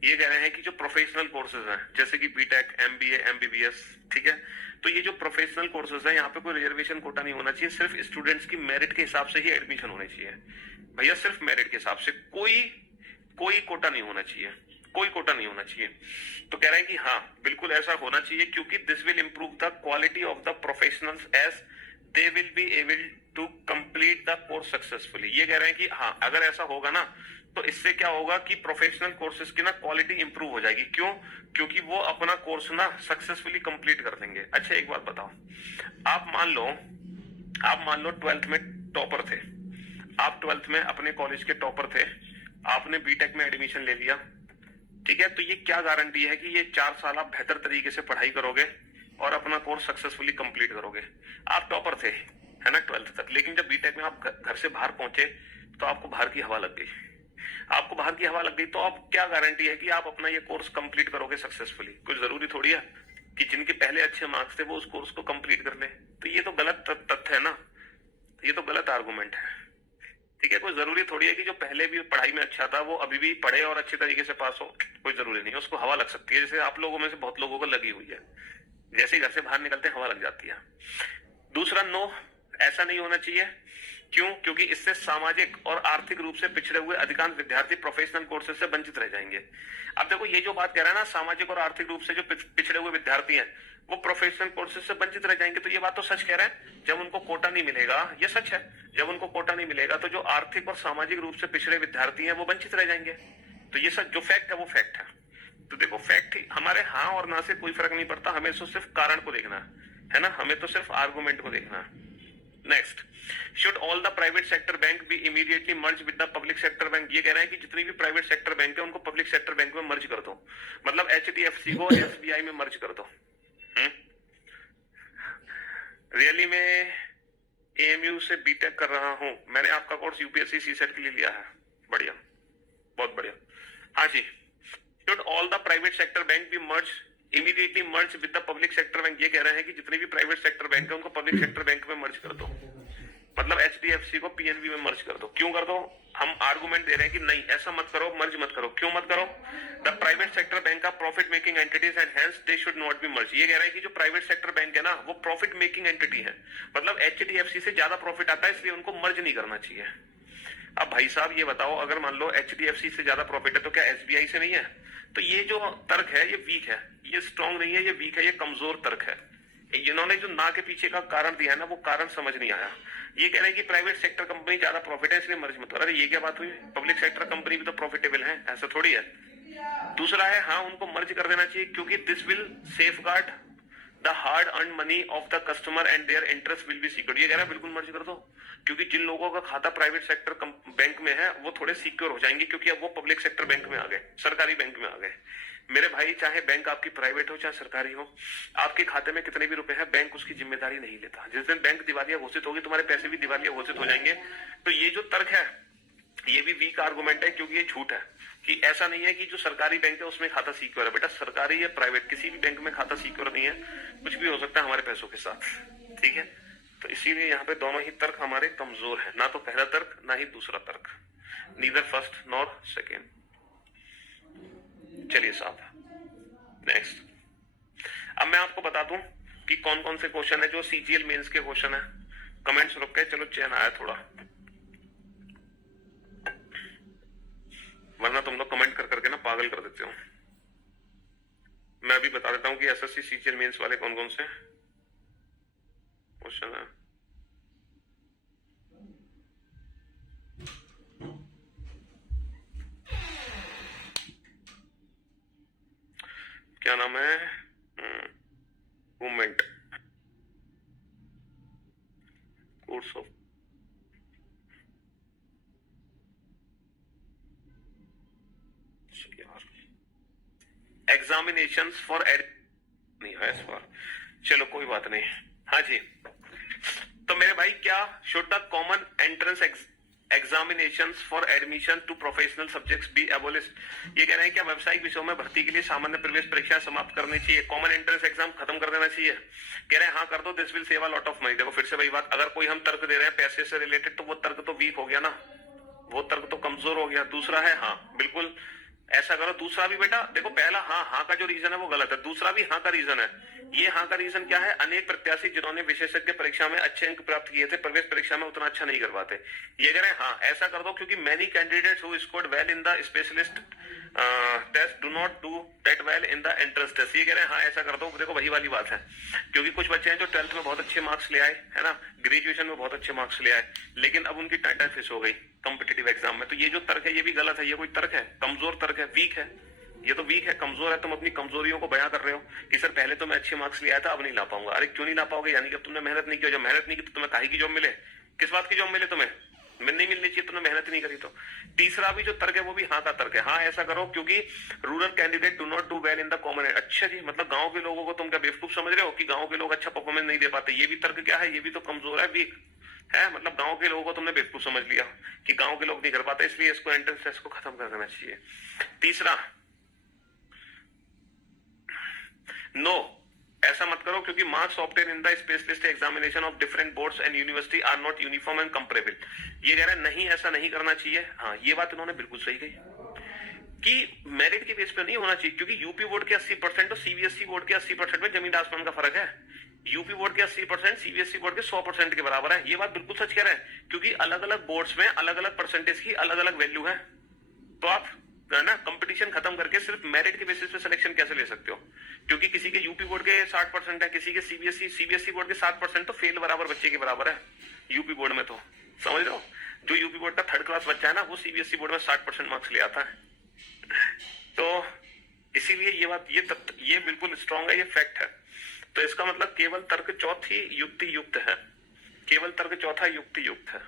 ये कह रहे हैं कि जो प्रोफेशनल कोर्सेज हैं जैसे कि बीटेक, एमबीए, एमबीबीएस, ठीक है, तो ये जो प्रोफेशनल कोर्सेज हैं यहाँ पे कोई रिजर्वेशन कोटा नहीं होना चाहिए, सिर्फ स्टूडेंट्स की मेरिट के हिसाब से ही एडमिशन होनी चाहिए। भैया सिर्फ मेरिट के हिसाब से, कोई कोटा नहीं होना चाहिए, कोई कोटा नहीं होना चाहिए। तो कह रहे हैं कि हाँ बिल्कुल ऐसा होना चाहिए, क्योंकि this will improve the quality of the professionals as they will be able to complete the course successfully. ये कह रहे हैं कि हाँ अगर ऐसा होगा ना तो इससे क्या होगा कि प्रोफेशनल कोर्सेज की ना क्वालिटी इंप्रूव हो जाएगी। क्यों? क्योंकि वो अपना कोर्स ना सक्सेसफुली कंप्लीट कर देंगे। अच्छा एक बात बताओ, आप मान लो 12th में टॉपर थे, आप 12th में अपने कॉलेज के टॉपर थे, आपने बीटेक में एडमिशन ले लिया, ठीक है, तो ये क्या गारंटी है कि ये 4 साल आप बेहतर तरीके से पढ़ाई करोगे और अपना कोर्स सक्सेसफुली कंप्लीट करोगे? आप टॉपर थे, है ना, 12th तक, लेकिन जब बीटेक में आप घर से बाहर पहुंचे तो आपको बाहर की हवा लग गई, तो आप क्या गारंटी है कि आप अपना ये कोर्स कंप्लीट करोगे सक्सेसफुली? कुछ जरूरी थोड़ी है कि जिनके पहले अच्छे मार्क्स थे वो उस कोर्स को कंप्लीट कर ले। तो ये तो गलत तथ्य है ना, ये तो गलत आर्गुमेंट है। ठीक है, कोई जरूरी थोड़ी है कि जो पहले भी पढ़ाई में अच्छा था वो अभी भी पढ़े और अच्छे तरीके से पास हो, कोई जरूरी नहीं है। उसको हवा लग सकती है, जैसे आप लोगों में से बहुत लोगों को लगी हुई है, जैसे ही घर से बाहर निकलते हवा लग जाती है। दूसरा, नो, ऐसा नहीं होना चाहिए। क्यों? क्योंकि इससे सामाजिक और आर्थिक रूप से पिछड़े हुए अधिकांश विद्यार्थी प्रोफेशनल कोर्सेज से वंचित रह जाएंगे। अब देखो ये जो बात कह रहा है ना, सामाजिक और आर्थिक रूप से जो पिछड़े हुए विद्यार्थी हैं वो प्रोफेशनल कोर्सेज से वंचित रह जाएंगे, तो ये बात तो सच कह रहे हैं। जब उनको कोटा नहीं मिलेगा, ये सच है, जब उनको कोटा नहीं मिलेगा तो जो आर्थिक और सामाजिक रूप से पिछड़े विद्यार्थी हैं वो वंचित रह जाएंगे। तो ये सच, जो फैक्ट है वो फैक्ट है। तो देखो फैक्ट हमारे हाँ और ना से कोई फर्क नहीं पड़ता, हमें तो सिर्फ कारण को देखना है ना, हमें तो सिर्फ आर्गुमेंट को देखना है। Next, should all the private sector bank be immediately merge with the public sector bank? ये कह रहे हैं कि जितनी भी प्राइवेट सेक्टर बैंक है उनको पब्लिक सेक्टर बैंक में मर्ज कर दो, मतलब एचडीएफसी को एसबीआई में मर्ज कर दो। रियली में एएमयू से बीटेक कर रहा हूं, मैंने आपका कोर्स यूपीएससी सीसेट के लिए लिया है, बढ़िया, बहुत बढ़िया। हाँ जी, should all the private sector bank be merge immediately merge with the public sector bank? ये कह रहे हैं कि जितने भी प्राइवेट सेक्टर बैंक है उनको पब्लिक सेक्टर बैंक में मर्ज कर दो। मतलब एचडीएफसी को पीएनबी में मर्ज कर दो। क्यों कर दो? हम आर्गुमेंट दे रहे हैं कि नहीं ऐसा मत करो, मर्ज मत करो। क्यों मत करो? द प्राइवेट सेक्टर बैंक का profit making entities and hence they should not be मर्ज। ये कह रहा है कि जो प्राइवेट सेक्टर बैंक है ना वो प्रॉफिट मेकिंग एंटिटी है, मतलब एचडीएफसी से ज्यादा प्रॉफिट आता है, इसलिए उनको मर्ज नहीं करना चाहिए। अब भाई साहब ये बताओ, अगर मान लो एचडीएफसी से ज्यादा प्रॉफिट है तो क्या एसबीआई से नहीं है? तो ये जो तर्क है ये वीक है, ये स्ट्रांग नहीं है, ये वीक है, ये कमजोर तर्क है। इन्होंने जो ना के पीछे का कारण दिया है ना वो कारण समझ नहीं आया। ये कह रहे हैं कि प्राइवेट सेक्टर कंपनी ज्यादा प्रॉफिट है इसलिए मर्ज मत करो। अरे ये क्या बात हुई? पब्लिक सेक्टर कंपनी भी तो प्रॉफिटेबल है, ऐसा थोड़ी है। दूसरा है हाँ उनको मर्ज कर देना चाहिए क्योंकि this will safeguard the hard earn money of the customer and their interest will be secured. ये कह रहा है बिल्कुल मर्ज कर दो, क्योंकि जिन लोगों का खाता प्राइवेट सेक्टर बैंक में है वो थोड़े सिक्योर हो जाएंगे क्योंकि अब वो पब्लिक सेक्टर बैंक में आ गए, सरकारी बैंक में आ गए। मेरे भाई चाहे बैंक आपकी प्राइवेट हो चाहे सरकारी हो, आपके खाते में कितने भी रुपए हैं बैंक उसकी जिम्मेदारी नहीं लेता। जिस दिन बैंक दिवालिया घोषित होगी तुम्हारे पैसे भी दिवालिया घोषित हो जाएंगे। तो ये जो तर्क है ये भी वीक आर्गुमेंट है क्योंकि ये झूठ है कि ऐसा नहीं है कि जो सरकारी बैंक है उसमें खाता सिक्योर है। बेटा सरकारी या प्राइवेट किसी भी बैंक में खाता सिक्योर नहीं है, कुछ भी हो सकता है हमारे पैसों के साथ, ठीक है। तो इसीलिए यहाँ पे दोनों ही तर्क हमारे कमजोर है, ना तो पहला तर्क ना ही दूसरा तर्क, नीदर फर्स्ट नॉर सेकेंड। चलिए साहब नेक्स्ट। अब मैं आपको बता दूं कि कौन कौन से क्वेश्चन है जो सीजीएल मेंस के क्वेश्चन है। कमेंट्स रुक गए, चलो चैन आया थोड़ा, वरना तुम लोग कमेंट कर करके ना पागल कर देते हो। मैं अभी बता देता हूं कि एसएससी सीजीएल मेंस वाले कौन कौन से क्वेश्चन है। क्या नाम है? Movement course of examination for नहीं है इस बार, चलो कोई बात नहीं। हाँ जी, तो मेरे भाई क्या should the common entrance examinations for admission to professional subjects be abolished. ये कह रहे हैं क्या व्यावसायिक विषयों में भर्ती के लिए सामान्य प्रवेश परीक्षा समाप्त करनी चाहिए, कॉमन एंट्रेंस एग्जाम खत्म कर देना चाहिए? कह रहे हैं हाँ कर दो, this will save a lot of money. देखो फिर से वही बात, अगर कोई हम तर्क दे रहे हैं पैसे से रिलेटेड तो वो तर्क तो वीक हो गया ना, वो तर्क तो कमजोर हो गया। दूसरा है हाँ बिल्कुल ऐसा करो। दूसरा भी बेटा देखो, पहला हाँ का जो रीजन है वो गलत है, दूसरा भी हाँ का रीजन है। ये हाँ का रीजन क्या है? अनेक प्रत्याशी जिन्होंने विशेषज्ञ परीक्षा में अच्छे अंक प्राप्त किए थे प्रवेश परीक्षा में उतना अच्छा नहीं कर पाते। ये कह रहे हैं हाँ ऐसा कर दो क्योंकि many candidates who scored well in the specialist test do not do that well in the entrance test. ये कह रहे हैं हाँ ऐसा कर दो। देखो वही वाली बात है, क्योंकि कुछ बच्चे हैं जो 12th में बहुत अच्छे मार्क्स ले आए है ना, ग्रेजुएशन में बहुत अच्छे मार्क्स ले आए, लेकिन अब उनकी टाइटल फिस हो गई कॉम्पिटिटिव एग्जाम में। तो ये जो तर्क है ये भी गलत है, ये कोई तर्क है? कमजोर तर्क है, वीक है, ये तो वीक है, कमजोर है। तुम अपनी कमजोरियों को बयां कर रहे हो कि सर पहले तो मैं अच्छे मार्क्स ले आया था अब नहीं ला पाऊंगा। अरे क्यों नहीं ला पाओगे? यानी कि तुमने मेहनत नहीं की। जब मेहनत नहीं की तो तुम्हें काहे की जॉब मिले? किस बात की जॉब मिले तुम्हें? नहीं मिलनी चाहिए, तुमने मेहनत नहीं करी तो। तीसरा भी जो तर्क है वो भी हाँ का तर्क है, हाँ ऐसा करो क्योंकि rural candidate do not do well in the common. अच्छा जी, मतलब गांव के लोगों को तुम क्या बेवकूफ समझ रहे हो कि गांव के लोग अच्छा परफॉर्मेंस नहीं दे पाते? ये भी तर्क क्या है? ये भी तो कमजोर है, वीक है। मतलब गांव के लोगों को तुमने बेवकूफ समझ लिया कि गांव के लोग नहीं कर पाते, इसलिए इसको एंट्रेंस टेस्ट को खत्म कर देना चाहिए। तीसरा नो ऐसा मत करो क्योंकि marks obtain in the specialist examination of different boards and university are not uniform and comparable. ये कह रहे हैं नहीं ऐसा नहीं करना चाहिए। हाँ ये बात इन्होंने बिल्कुल सही कही कि मेरिट के बेस पे नहीं होना चाहिए, क्योंकि यूपी बोर्ड के 80% और सीबीएसई बोर्ड के 80% में जमीन आसमान का फर्क है। यूपी बोर्ड के 80% सीबीएसई बोर्ड के 100% के बराबर है। ये बात बिल्कुल सच कह रहे हैं, क्योंकि अलग अलग बोर्ड्स में अलग अलग परसेंटेज की अलग अलग वैल्यू है। तो आप ना कंपटीशन खत्म करके सिर्फ मेरिट के बेसिस पे सिलेक्शन कैसे ले सकते हो? क्योंकि किसी के यूपी बोर्ड के 60% है, किसी के सीबीएसई बोर्ड के 60%, तो फेल बराबर बच्चे के बराबर है यूपी बोर्ड में। तो समझ रहे हो, जो यूपी बोर्ड का 3rd क्लास बच्चा है ना वो सीबीएसई बोर्ड में 60% मार्क्स ले आता है। तो इसीलिए ये बात ये बिल्कुल स्ट्रांग है, ये फैक्ट है। तो इसका मतलब केवल तर्क चौथी युक्ति युक्त है, केवल तर्क चौथा युक्ति युक्त है।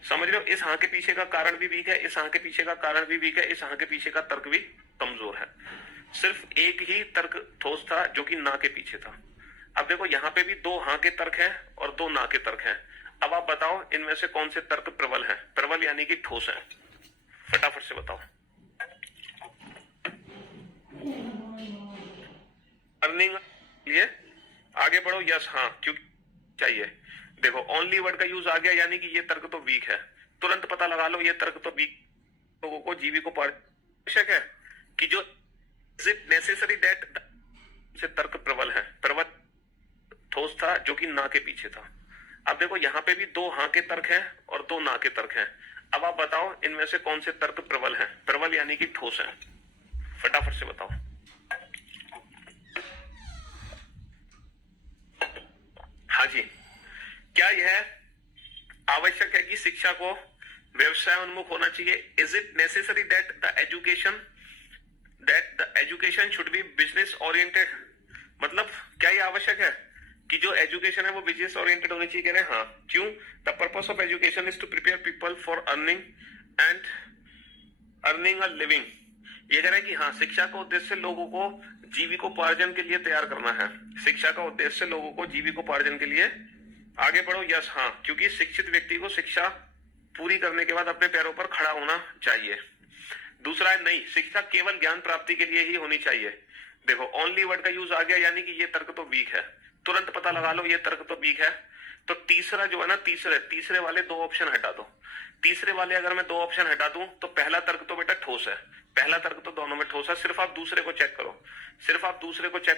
समझ रहे हो, इस हाँ के पीछे का कारण भी वीक है, इस हाँ के पीछे का कारण भी वीक है, इस हाँ के पीछे का तर्क भी कमजोर है। सिर्फ एक ही तर्क ठोस था जो कि ना के पीछे था। अब देखो यहाँ पे भी 2 हाँ के तर्क हैं और 2 ना के तर्क हैं। अब आप बताओ इनमें से कौन से तर्क प्रबल है? प्रबल यानी कि ठोस है, फटाफट से बताओ। अर्निंग लिए आगे बढ़ो, यस हाँ क्यों चाहिए, देखो ओनली वर्ड का यूज आ गया, यानी कि ये तर्क तो वीक है। तुरंत पता लगा लो ये तर्क तो वीक। लोगों को जीवी को आवश्यक है कि जो इज इट नेसेसरी दैट से तर्क प्रबल है। प्रबल ठोस था जो कि ना के पीछे था। अब देखो यहाँ पे भी दो हाँ के तर्क हैं और दो ना के तर्क हैं। अब आप बताओ इनमें से कौन से तर्क प्रबल है? प्रबल यानी कि ठोस है, फटाफट से बताओ। हाँ जी, क्या यह आवश्यक है कि शिक्षा को व्यवसाय उन्मुख होना चाहिए? Is it necessary that the education should be business oriented? मतलब क्या ये आवश्यक है कि जो एजुकेशन है वो बिजनेस ओरिएंटेड होनी चाहिए? कह रहे हैं हाँ। क्यों? The purpose of education is to prepare people for earning a living. ये कह रहे हैं कि हाँ, शिक्षा का उद्देश्य लोगों को जीविकोपार्जन के लिए तैयार करना है। शिक्षा का उद्देश्य लोगों को जीविकोपार्जन के लिए आगे बढ़ो। यस हाँ, क्योंकि शिक्षित व्यक्ति को शिक्षा पूरी करने के बाद अपने पैरों पर खड़ा होना चाहिए। दूसरा है नहीं, शिक्षा केवल ज्ञान प्राप्ति के लिए ही होनी चाहिए। देखो ओनली वर्ड का यूज आ गया, यानी कि ये तर्क तो वीक है। तुरंत पता लगा लो ये तर्क तो वीक है। तो तीसरा जो है ना, तीसरे वाले दो ऑप्शन हटा दो। तीसरे वाले अगर मैं दो ऑप्शन हटा दूं तो पहला तर्क तो बेटा ठोस है। पहला तर्क तो दोनों में ठोस है। सिर्फ आप दूसरे को चेक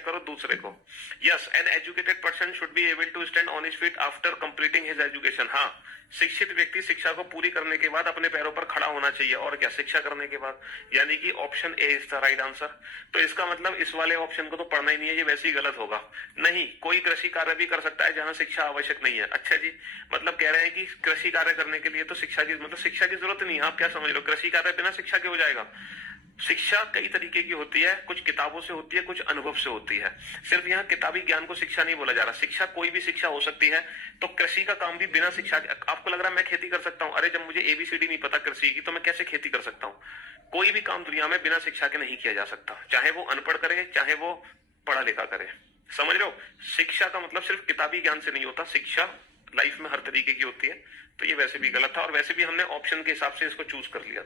करो, दूसरे को। Yes, an educated person should be able to stand on his feet after completing his education. हाँ, शिक्षित व्यक्ति शिक्षा को पूरी करने के बाद अपने पैरों पर खड़ा होना चाहिए। और क्या? शिक्षा करने के बाद, यानी कि option A is the right answer. तो इसका मतलब इस वाले ऑप्शन को तो पढ़ना ही नहीं है, ये वैसे ही गलत होगा। नहीं, कोई कृषि कार्य भी कर सकता है जहां शिक्षा आवश्यक नहीं है। अच्छा जी, मतलब कह रहे हैं कि कृषि कार्य करने के लिए तो शिक्षा की जरूरत नहीं है। आप क्या समझ रहे हो? कृषि कार्य बिना शिक्षा के हो जाएगा? शिक्षा कई तरीके की होती है, कुछ किताबों से होती है, कुछ अनुभव से होती है। सिर्फ यहाँ किताबी ज्ञान को शिक्षा नहीं बोला जा रहा। शिक्षा कोई भी शिक्षा हो सकती है। तो कृषि का काम भी बिना शिक्षा के, आपको लग रहा है मैं खेती कर सकता हूँ? अरे जब मुझे एबीसीडी नहीं पता कृषि की तो मैं कैसे खेती कर सकता हूँ? कोई भी काम दुनिया में बिना शिक्षा के नहीं किया जा सकता, चाहे वो अनपढ़ करे चाहे वो पढ़ा लिखा करे। समझ रहे हो? शिक्षा का मतलब सिर्फ किताबी ज्ञान से नहीं होता, शिक्षा लाइफ में हर तरीके की होती है। तो ये वैसे भी गलत था, और वैसे भी हमने ऑप्शन के हिसाब से इसको चूज कर लिया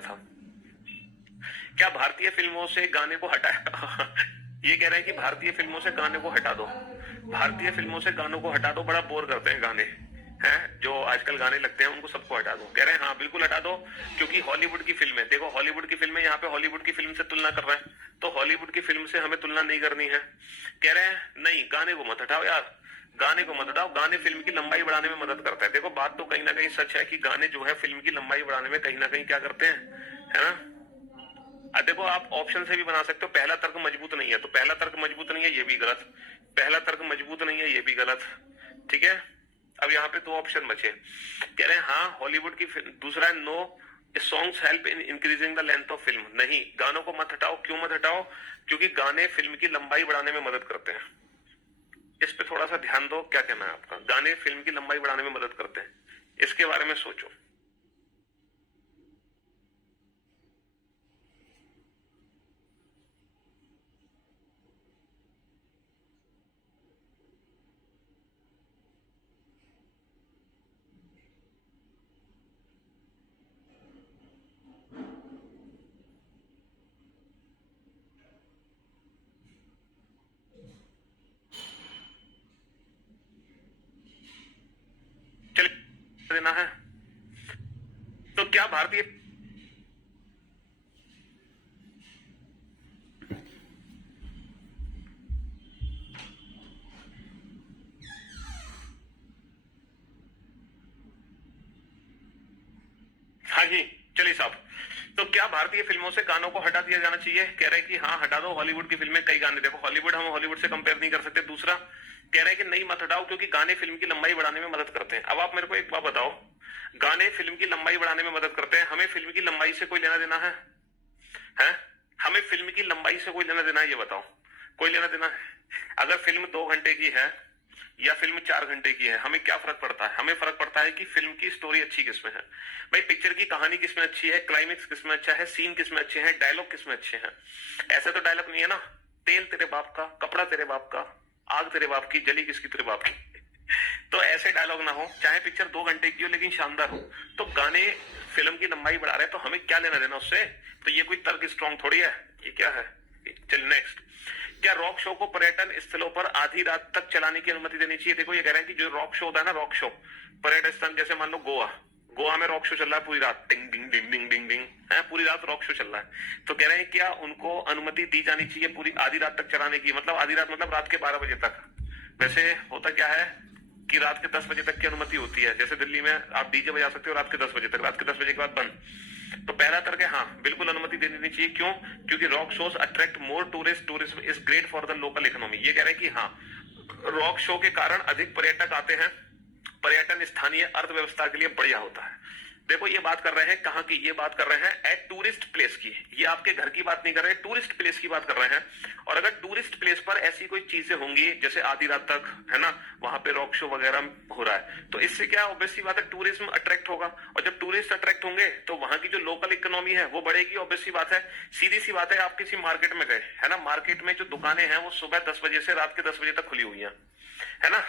था। क्या भारतीय फिल्मों से गाने को हटाया? ये कह रहे हैं कि भारतीय फिल्मों से गाने को हटा दो। भारतीय फिल्मों से गानों को हटा दो, बड़ा बोर करते हैं गाने हैं जो आजकल गाने लगते हैं, उनको सबको हटा दो। कह रहे हैं हाँ बिल्कुल हटा दो, क्योंकि हॉलीवुड की फिल्में, देखो हॉलीवुड की फिल्में, यहाँ पे हॉलीवुड की फिल्म से तुलना कर रहे हैं, तो हॉलीवुड की फिल्म से हमें तुलना नहीं करनी है। कह रहे हैं नहीं, गाने को मत हटाओ यार, गाने को मत हटाओ, गाने फिल्म की लंबाई बढ़ाने में मदद करता है। देखो बात तो कहीं ना कहीं सच है कि गाने जो है फिल्म की लंबाई बढ़ाने में कहीं ना कहीं क्या करते हैं, है ना? देखो आप ऑप्शन से भी बना सकते हो। पहला तर्क मजबूत नहीं है, तो पहला तर्क मजबूत नहीं है ये भी गलत, पहला तर्क मजबूत नहीं है ये भी गलत। ठीक है, अब यहाँ पे दो ऑप्शन बचे। कह रहे हैं हाँ हॉलीवुड की, दूसरा है no songs help in increasing the length of film. नहीं, गानों को मत हटाओ। क्यों मत हटाओ? क्योंकि गाने फिल्म की लंबाई बढ़ाने में मदद करते हैं। इस पे थोड़ा सा ध्यान दो, क्या कहना है आपका? गाने फिल्म की लंबाई बढ़ाने में मदद करते हैं, इसके बारे में सोचो। चलिए देना है तो क्या भारतीय, हाँ जी चलिए साहब, तो क्या भारतीय फिल्मों से गानों को हटा दिया जाना चाहिए? कह रहे हैं कि हाँ हटा दो। हॉलीवुड की फिल्में कई गाने, देखो हॉलीवुड हम हॉलीवुड से कंपेयर नहीं कर सकते। दूसरा कह रहे हैं कि नहीं मत हटाओ क्योंकि गाने फिल्म की लंबाई बढ़ाने में मदद करते हैं। अब आप मेरे को एक बात बताओ, गाने फिल्म की लंबाई बढ़ाने में मदद करते हैं, हमें फिल्म की लंबाई से कोई लेना देना है? हमें फिल्म की लंबाई से कोई लेना देना है? ये बताओ, कोई लेना देना है? अगर फिल्म 2 घंटे की है या फिल्म 4 घंटे की है, हमें क्या फर्क पड़ता है? हमें फर्क पड़ता है कि फिल्म की स्टोरी अच्छी किसमें है। भाई पिक्चर की कहानी किसमें अच्छी है, क्लाइमेक्स किसमें अच्छा है, सीन किसमें अच्छे हैं, डायलॉग किसमें अच्छे हैं। ऐसे तो डायलॉग नहीं है ना, तेल तेरे बाप का, कपड़ा तेरे बाप का, आग तेरे बाप की, जली किसकी तेरे बाप की। तो ऐसे डायलॉग ना हो, चाहे पिक्चर 2 घंटे की हो लेकिन शानदार हो। तो गाने फिल्म की लंबाई बढ़ा रहे हैं तो हमें क्या लेना देना उससे? तो ये कोई तर्क स्ट्रॉन्ग थोड़ी है, ये क्या है? चल नेक्स्ट, क्या रॉक शो को पर्यटन स्थलों पर आधी रात तक चलाने की अनुमति देनी चाहिए? देखो ये कह रहे हैं कि जो रॉक शो होता है ना, रॉक शो पर्यटन स्थल, जैसे मान लो गोवा में रॉक शो चल रहा है पूरी रात, डिंग डिंग डिंग डिंग डिंग डिंग है, पूरी रात रॉक शो चल रहा है, तो कह रहे हैं क्या उनको अनुमति दी जानी चाहिए पूरी आधी रात तक चलाने की? मतलब आधी रात मतलब रात के 12 बजे तक। वैसे होता क्या है कि रात के 10 बजे तक की अनुमति होती है, जैसे दिल्ली में आप डीजे बजा सकते हो रात के 10 बजे तक, रात के 10 बजे के बाद बंद। तो पहला तर्क है हाँ बिल्कुल अनुमति देनी चाहिए। क्यों? क्योंकि rock shows attract more tourism is great for the local economy. ये कह रहे हैं कि हाँ रॉक शो के कारण अधिक पर्यटक आते हैं, पर्यटन स्थानीय अर्थव्यवस्था के लिए बढ़िया होता है। देखो ये बात कर रहे हैं कहाँ की? ये बात कर रहे हैं एट टूरिस्ट प्लेस की। ये आपके घर की बात नहीं कर रहे, टूरिस्ट प्लेस की बात कर रहे हैं। और अगर टूरिस्ट प्लेस पर ऐसी कोई चीजें होंगी जैसे आधी रात तक है ना वहां पे रॉक शो वगैरह हो रहा है, तो इससे क्या ऑब्वियस सी बात है टूरिज्म अट्रैक्ट होगा, और जब टूरिस्ट अट्रैक्ट होंगे तो वहां की जो लोकल इकोनॉमी है वो बढ़ेगी। ऑब्वियस सी बात है, सीधी सी बात है, आप किसी मार्केट में गए है ना, मार्केट में जो दुकानें हैं वो सुबह 10 बजे से रात के 10 बजे तक खुली हुई है ना,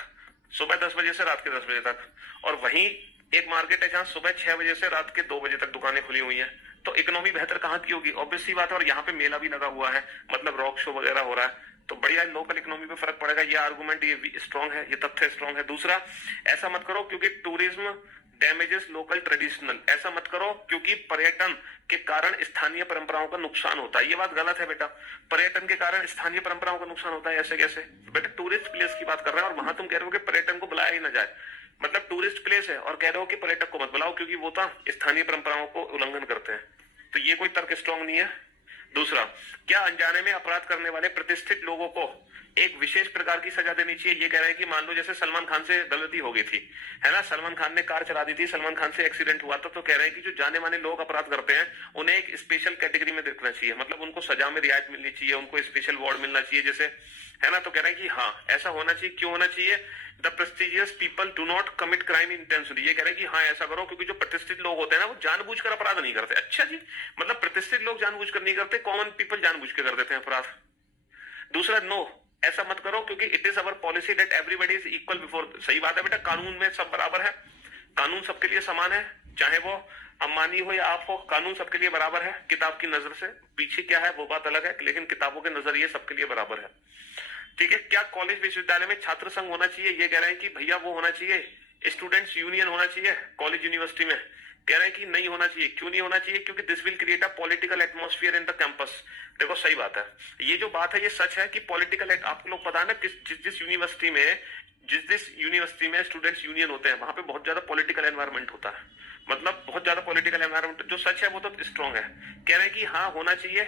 सुबह 10 बजे से रात के 10 बजे तक। और वहीं एक मार्केट है जहां सुबह 6 बजे से रात के 2 बजे तक दुकानें खुली हुई हैं, तो इकोनॉमी बेहतर कहाँ की होगी? ऑब्वियस सी बात है। और यहाँ पे मेला भी लगा हुआ है, मतलब रॉक शो वगैरह हो रहा है, तो बढ़िया लोकल इकोनॉमी पे फर्क पड़ेगा। ये आर्गुमेंट ये स्ट्रॉन्ग है, ये तथ्य स्ट्रॉन्ग है। दूसरा, ऐसा मत करो क्योंकि टूरिज्म डैमेजेस लोकल ट्रेडिशनल। ऐसा मत करो क्योंकि पर्यटन के कारण स्थानीय परंपराओं का नुकसान होता है। ये बात गलत है बेटा, पर्यटन के कारण स्थानीय परंपराओं का नुकसान होता है ऐसे कैसे? बेटा टूरिस्ट प्लेस की बात कर रहे हैं और वहां तुम कह रहे हो कि पर्यटन को बुलाया ही ना जाए, मतलब टूरिस्ट प्लेस है और कह रहे हो कि पर्यटक को मत बुलाओ क्योंकि वो तो स्थानीय परंपराओं को उल्लंघन करते हैं, तो ये कोई तर्क स्ट्रॉन्ग नहीं है। दूसरा, क्या अनजाने में अपराध करने वाले प्रतिष्ठित लोगों को एक विशेष प्रकार की सजा देनी चाहिए? ये कह रहे हैं कि मान लो जैसे सलमान खान से गलती हो गई थी है ना, सलमान खान ने कार चला दी थी, सलमान खान से एक्सीडेंट हुआ था, तो कह रहे हैं कि जो जाने माने लोग अपराध करते हैं उन्हें एक स्पेशल कैटेगरी में देखना चाहिए, मतलब उनको सजा में रियायत मिलनी चाहिए, उनको स्पेशल वार्ड मिलना चाहिए जैसे, है ना। तो कह रहे हैं कि हाँ ऐसा होना चाहिए। क्यों होना चाहिए? The prestigious people do not commit crime intentionally. ये कह रहे हैं कि हाँ ऐसा करो क्योंकि जो प्रतिष्ठित लोग होते हैं ना वो जानबूझकर अपराध नहीं करते। अच्छा जी, मतलब प्रतिष्ठित लोग जानबूझकर नहीं करते, कॉमन पीपल जानबूझ के कर देते हैं अपराध। दूसरा, नो ऐसा मत करो क्योंकि it is our policy that everybody is equal before. सही बात है बेटा, कानून में सब बराबर है, कानून सबके लिए समान है, चाहे वो अंबानी हो या आप हो, कानून सबके लिए बराबर है किताब की नजर से। पीछे क्या है वो बात अलग है, लेकिन किताबों के नजरिए सबके लिए बराबर है। ठीक है। क्या कॉलेज विश्वविद्यालय में छात्र संघ होना चाहिए? ये कह रहे हैं कि भैया वो होना चाहिए, स्टूडेंट्स यूनियन होना चाहिए कॉलेज यूनिवर्सिटी में। कह रहे हैं कि नहीं होना चाहिए। क्यों नहीं होना चाहिए? क्योंकि this will create a political atmosphere in the campus. देखो सही बात है, ये जो बात है ये सच है कि पॉलिटिकल, आप लोग पता है ना जिस यूनिवर्सिटी में स्टूडेंट्स यूनियन होते हैं वहां पे बहुत ज्यादा पॉलिटिकल एनवायरनमेंट होता है, मतलब बहुत ज्यादा पॉलिटिकल एनवायरनमेंट। जो सच है वो तो स्ट्रॉन्ग है। कह रहे हैं कि हाँ होना चाहिए,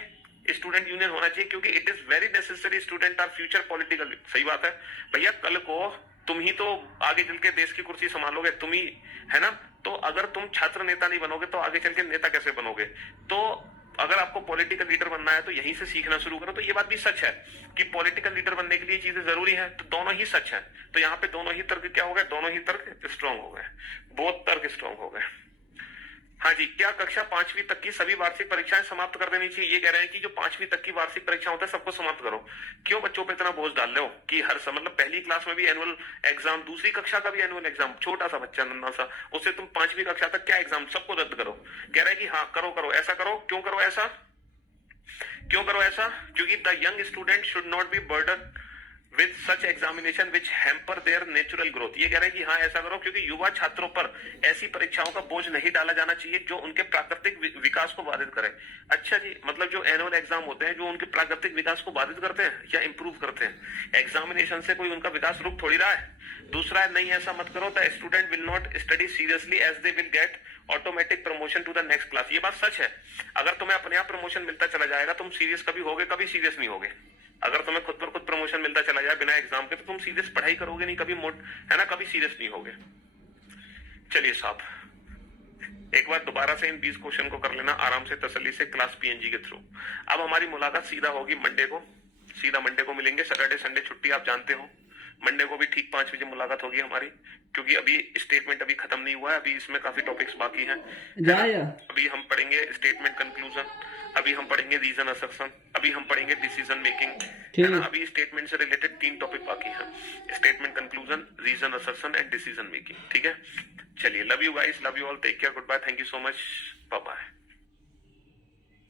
स्टूडेंट यूनियन होना चाहिए क्योंकि it is very necessary, student are future political. सही बात है भैया, कल को तुम ही तो आगे चल के देश की कुर्सी संभालोगे, तुम ही, है ना। तो अगर तुम छात्र नेता नहीं बनोगे तो आगे चल के नेता कैसे बनोगे? तो अगर आपको पॉलिटिकल लीडर बनना है तो यहीं से सीखना शुरू करो। तो ये बात भी सच है कि पॉलिटिकल लीडर बनने के लिए चीजें जरूरी है, तो दोनों ही सच है। तो यहाँ पे दोनों ही तर्क क्या हो गए? दोनों ही तर्क स्ट्रांग हो गए, बोथ तर्क स्ट्रांग हो गए। हाँ जी, क्या कक्षा 5वीं तक की सभी वार्षिक परीक्षाएं समाप्त कर देनी चाहिए? ये कह रहे हैं कि जो 5वीं तक की वार्षिक परीक्षा होता है सबको समाप्त करो। क्यों बच्चों पे इतना बोझ डाल रहे हो कि हर मतलब पहली क्लास में भी एनुअल एग्जाम, दूसरी कक्षा का भी एनुअल एग्जाम, छोटा सा बच्चा नन्ना सा, उससे तुम 5वीं कक्षा तक क्या एग्जाम, सबको रद्द करो। कह रहे हैं कि हाँ करो, ऐसा करो। क्यों करो ऐसा? क्योंकि the young student should not be burden with such examination which hamper there natural growth. ये कह रहे हैं कि हाँ ऐसा करो क्योंकि युवा छात्रों पर ऐसी परीक्षाओं का बोझ नहीं डाला जाना चाहिए जो उनके प्राकृतिक विकास को बाधित करे। अच्छा जी, मतलब जो एनुअल एग्जाम होते हैं जो उनके प्राकृतिक विकास को बाधित करते हैं या इंप्रूव करते हैं? एग्जामिनेशन से कोई उनका विकास रुक थोड़ी रहा है। दूसरा है, नहीं ऐसा मत करो, the student will not study seriously as they will get automatic promotion to the next class. ये बात सच है, अगर तुम्हें अपने आप प्रमोशन मिलता चला जाएगा तुम सीरियस कभी होगे, कभी सीरियस नहीं होगे। अगर तुम्हें खुद पर खुद प्रमोशन मिलता चला जाए बिना एग्जाम के तो तुम सीरियस पढ़ाई करोगे नहीं, कभी है ना, कभी सीरियस नहीं होगे। चलिए साहब, एक बार दोबारा से इन 20 क्वेश्चन को कर लेना आराम से, तसल्ली से, क्लास पीएनजी के थ्रू। अब हमारी मुलाकात सीधा होगी मंडे को, सीधा मंडे को मिलेंगे। सैटरडे संडे छुट्टी आप जानते हो, मंडे को भी ठीक 5 बजे मुलाकात होगी हमारी, क्योंकि अभी स्टेटमेंट अभी खत्म नहीं हुआ है, अभी इसमें काफी टॉपिक्स बाकी हैं। अभी हम पढ़ेंगे स्टेटमेंट कंक्लूजन, अभी हम पढ़ेंगे रीजन असर्शन, अभी हम पढ़ेंगे डिसीजन मेकिंग, है ना। अभी स्टेटमेंट से रिलेटेड 3 टॉपिक बाकी हैं, statement conclusion, reason assertion and decision making. ठीक है, चलिए, love you guys, love you all, take care, good bye, thank you so much, bye bye.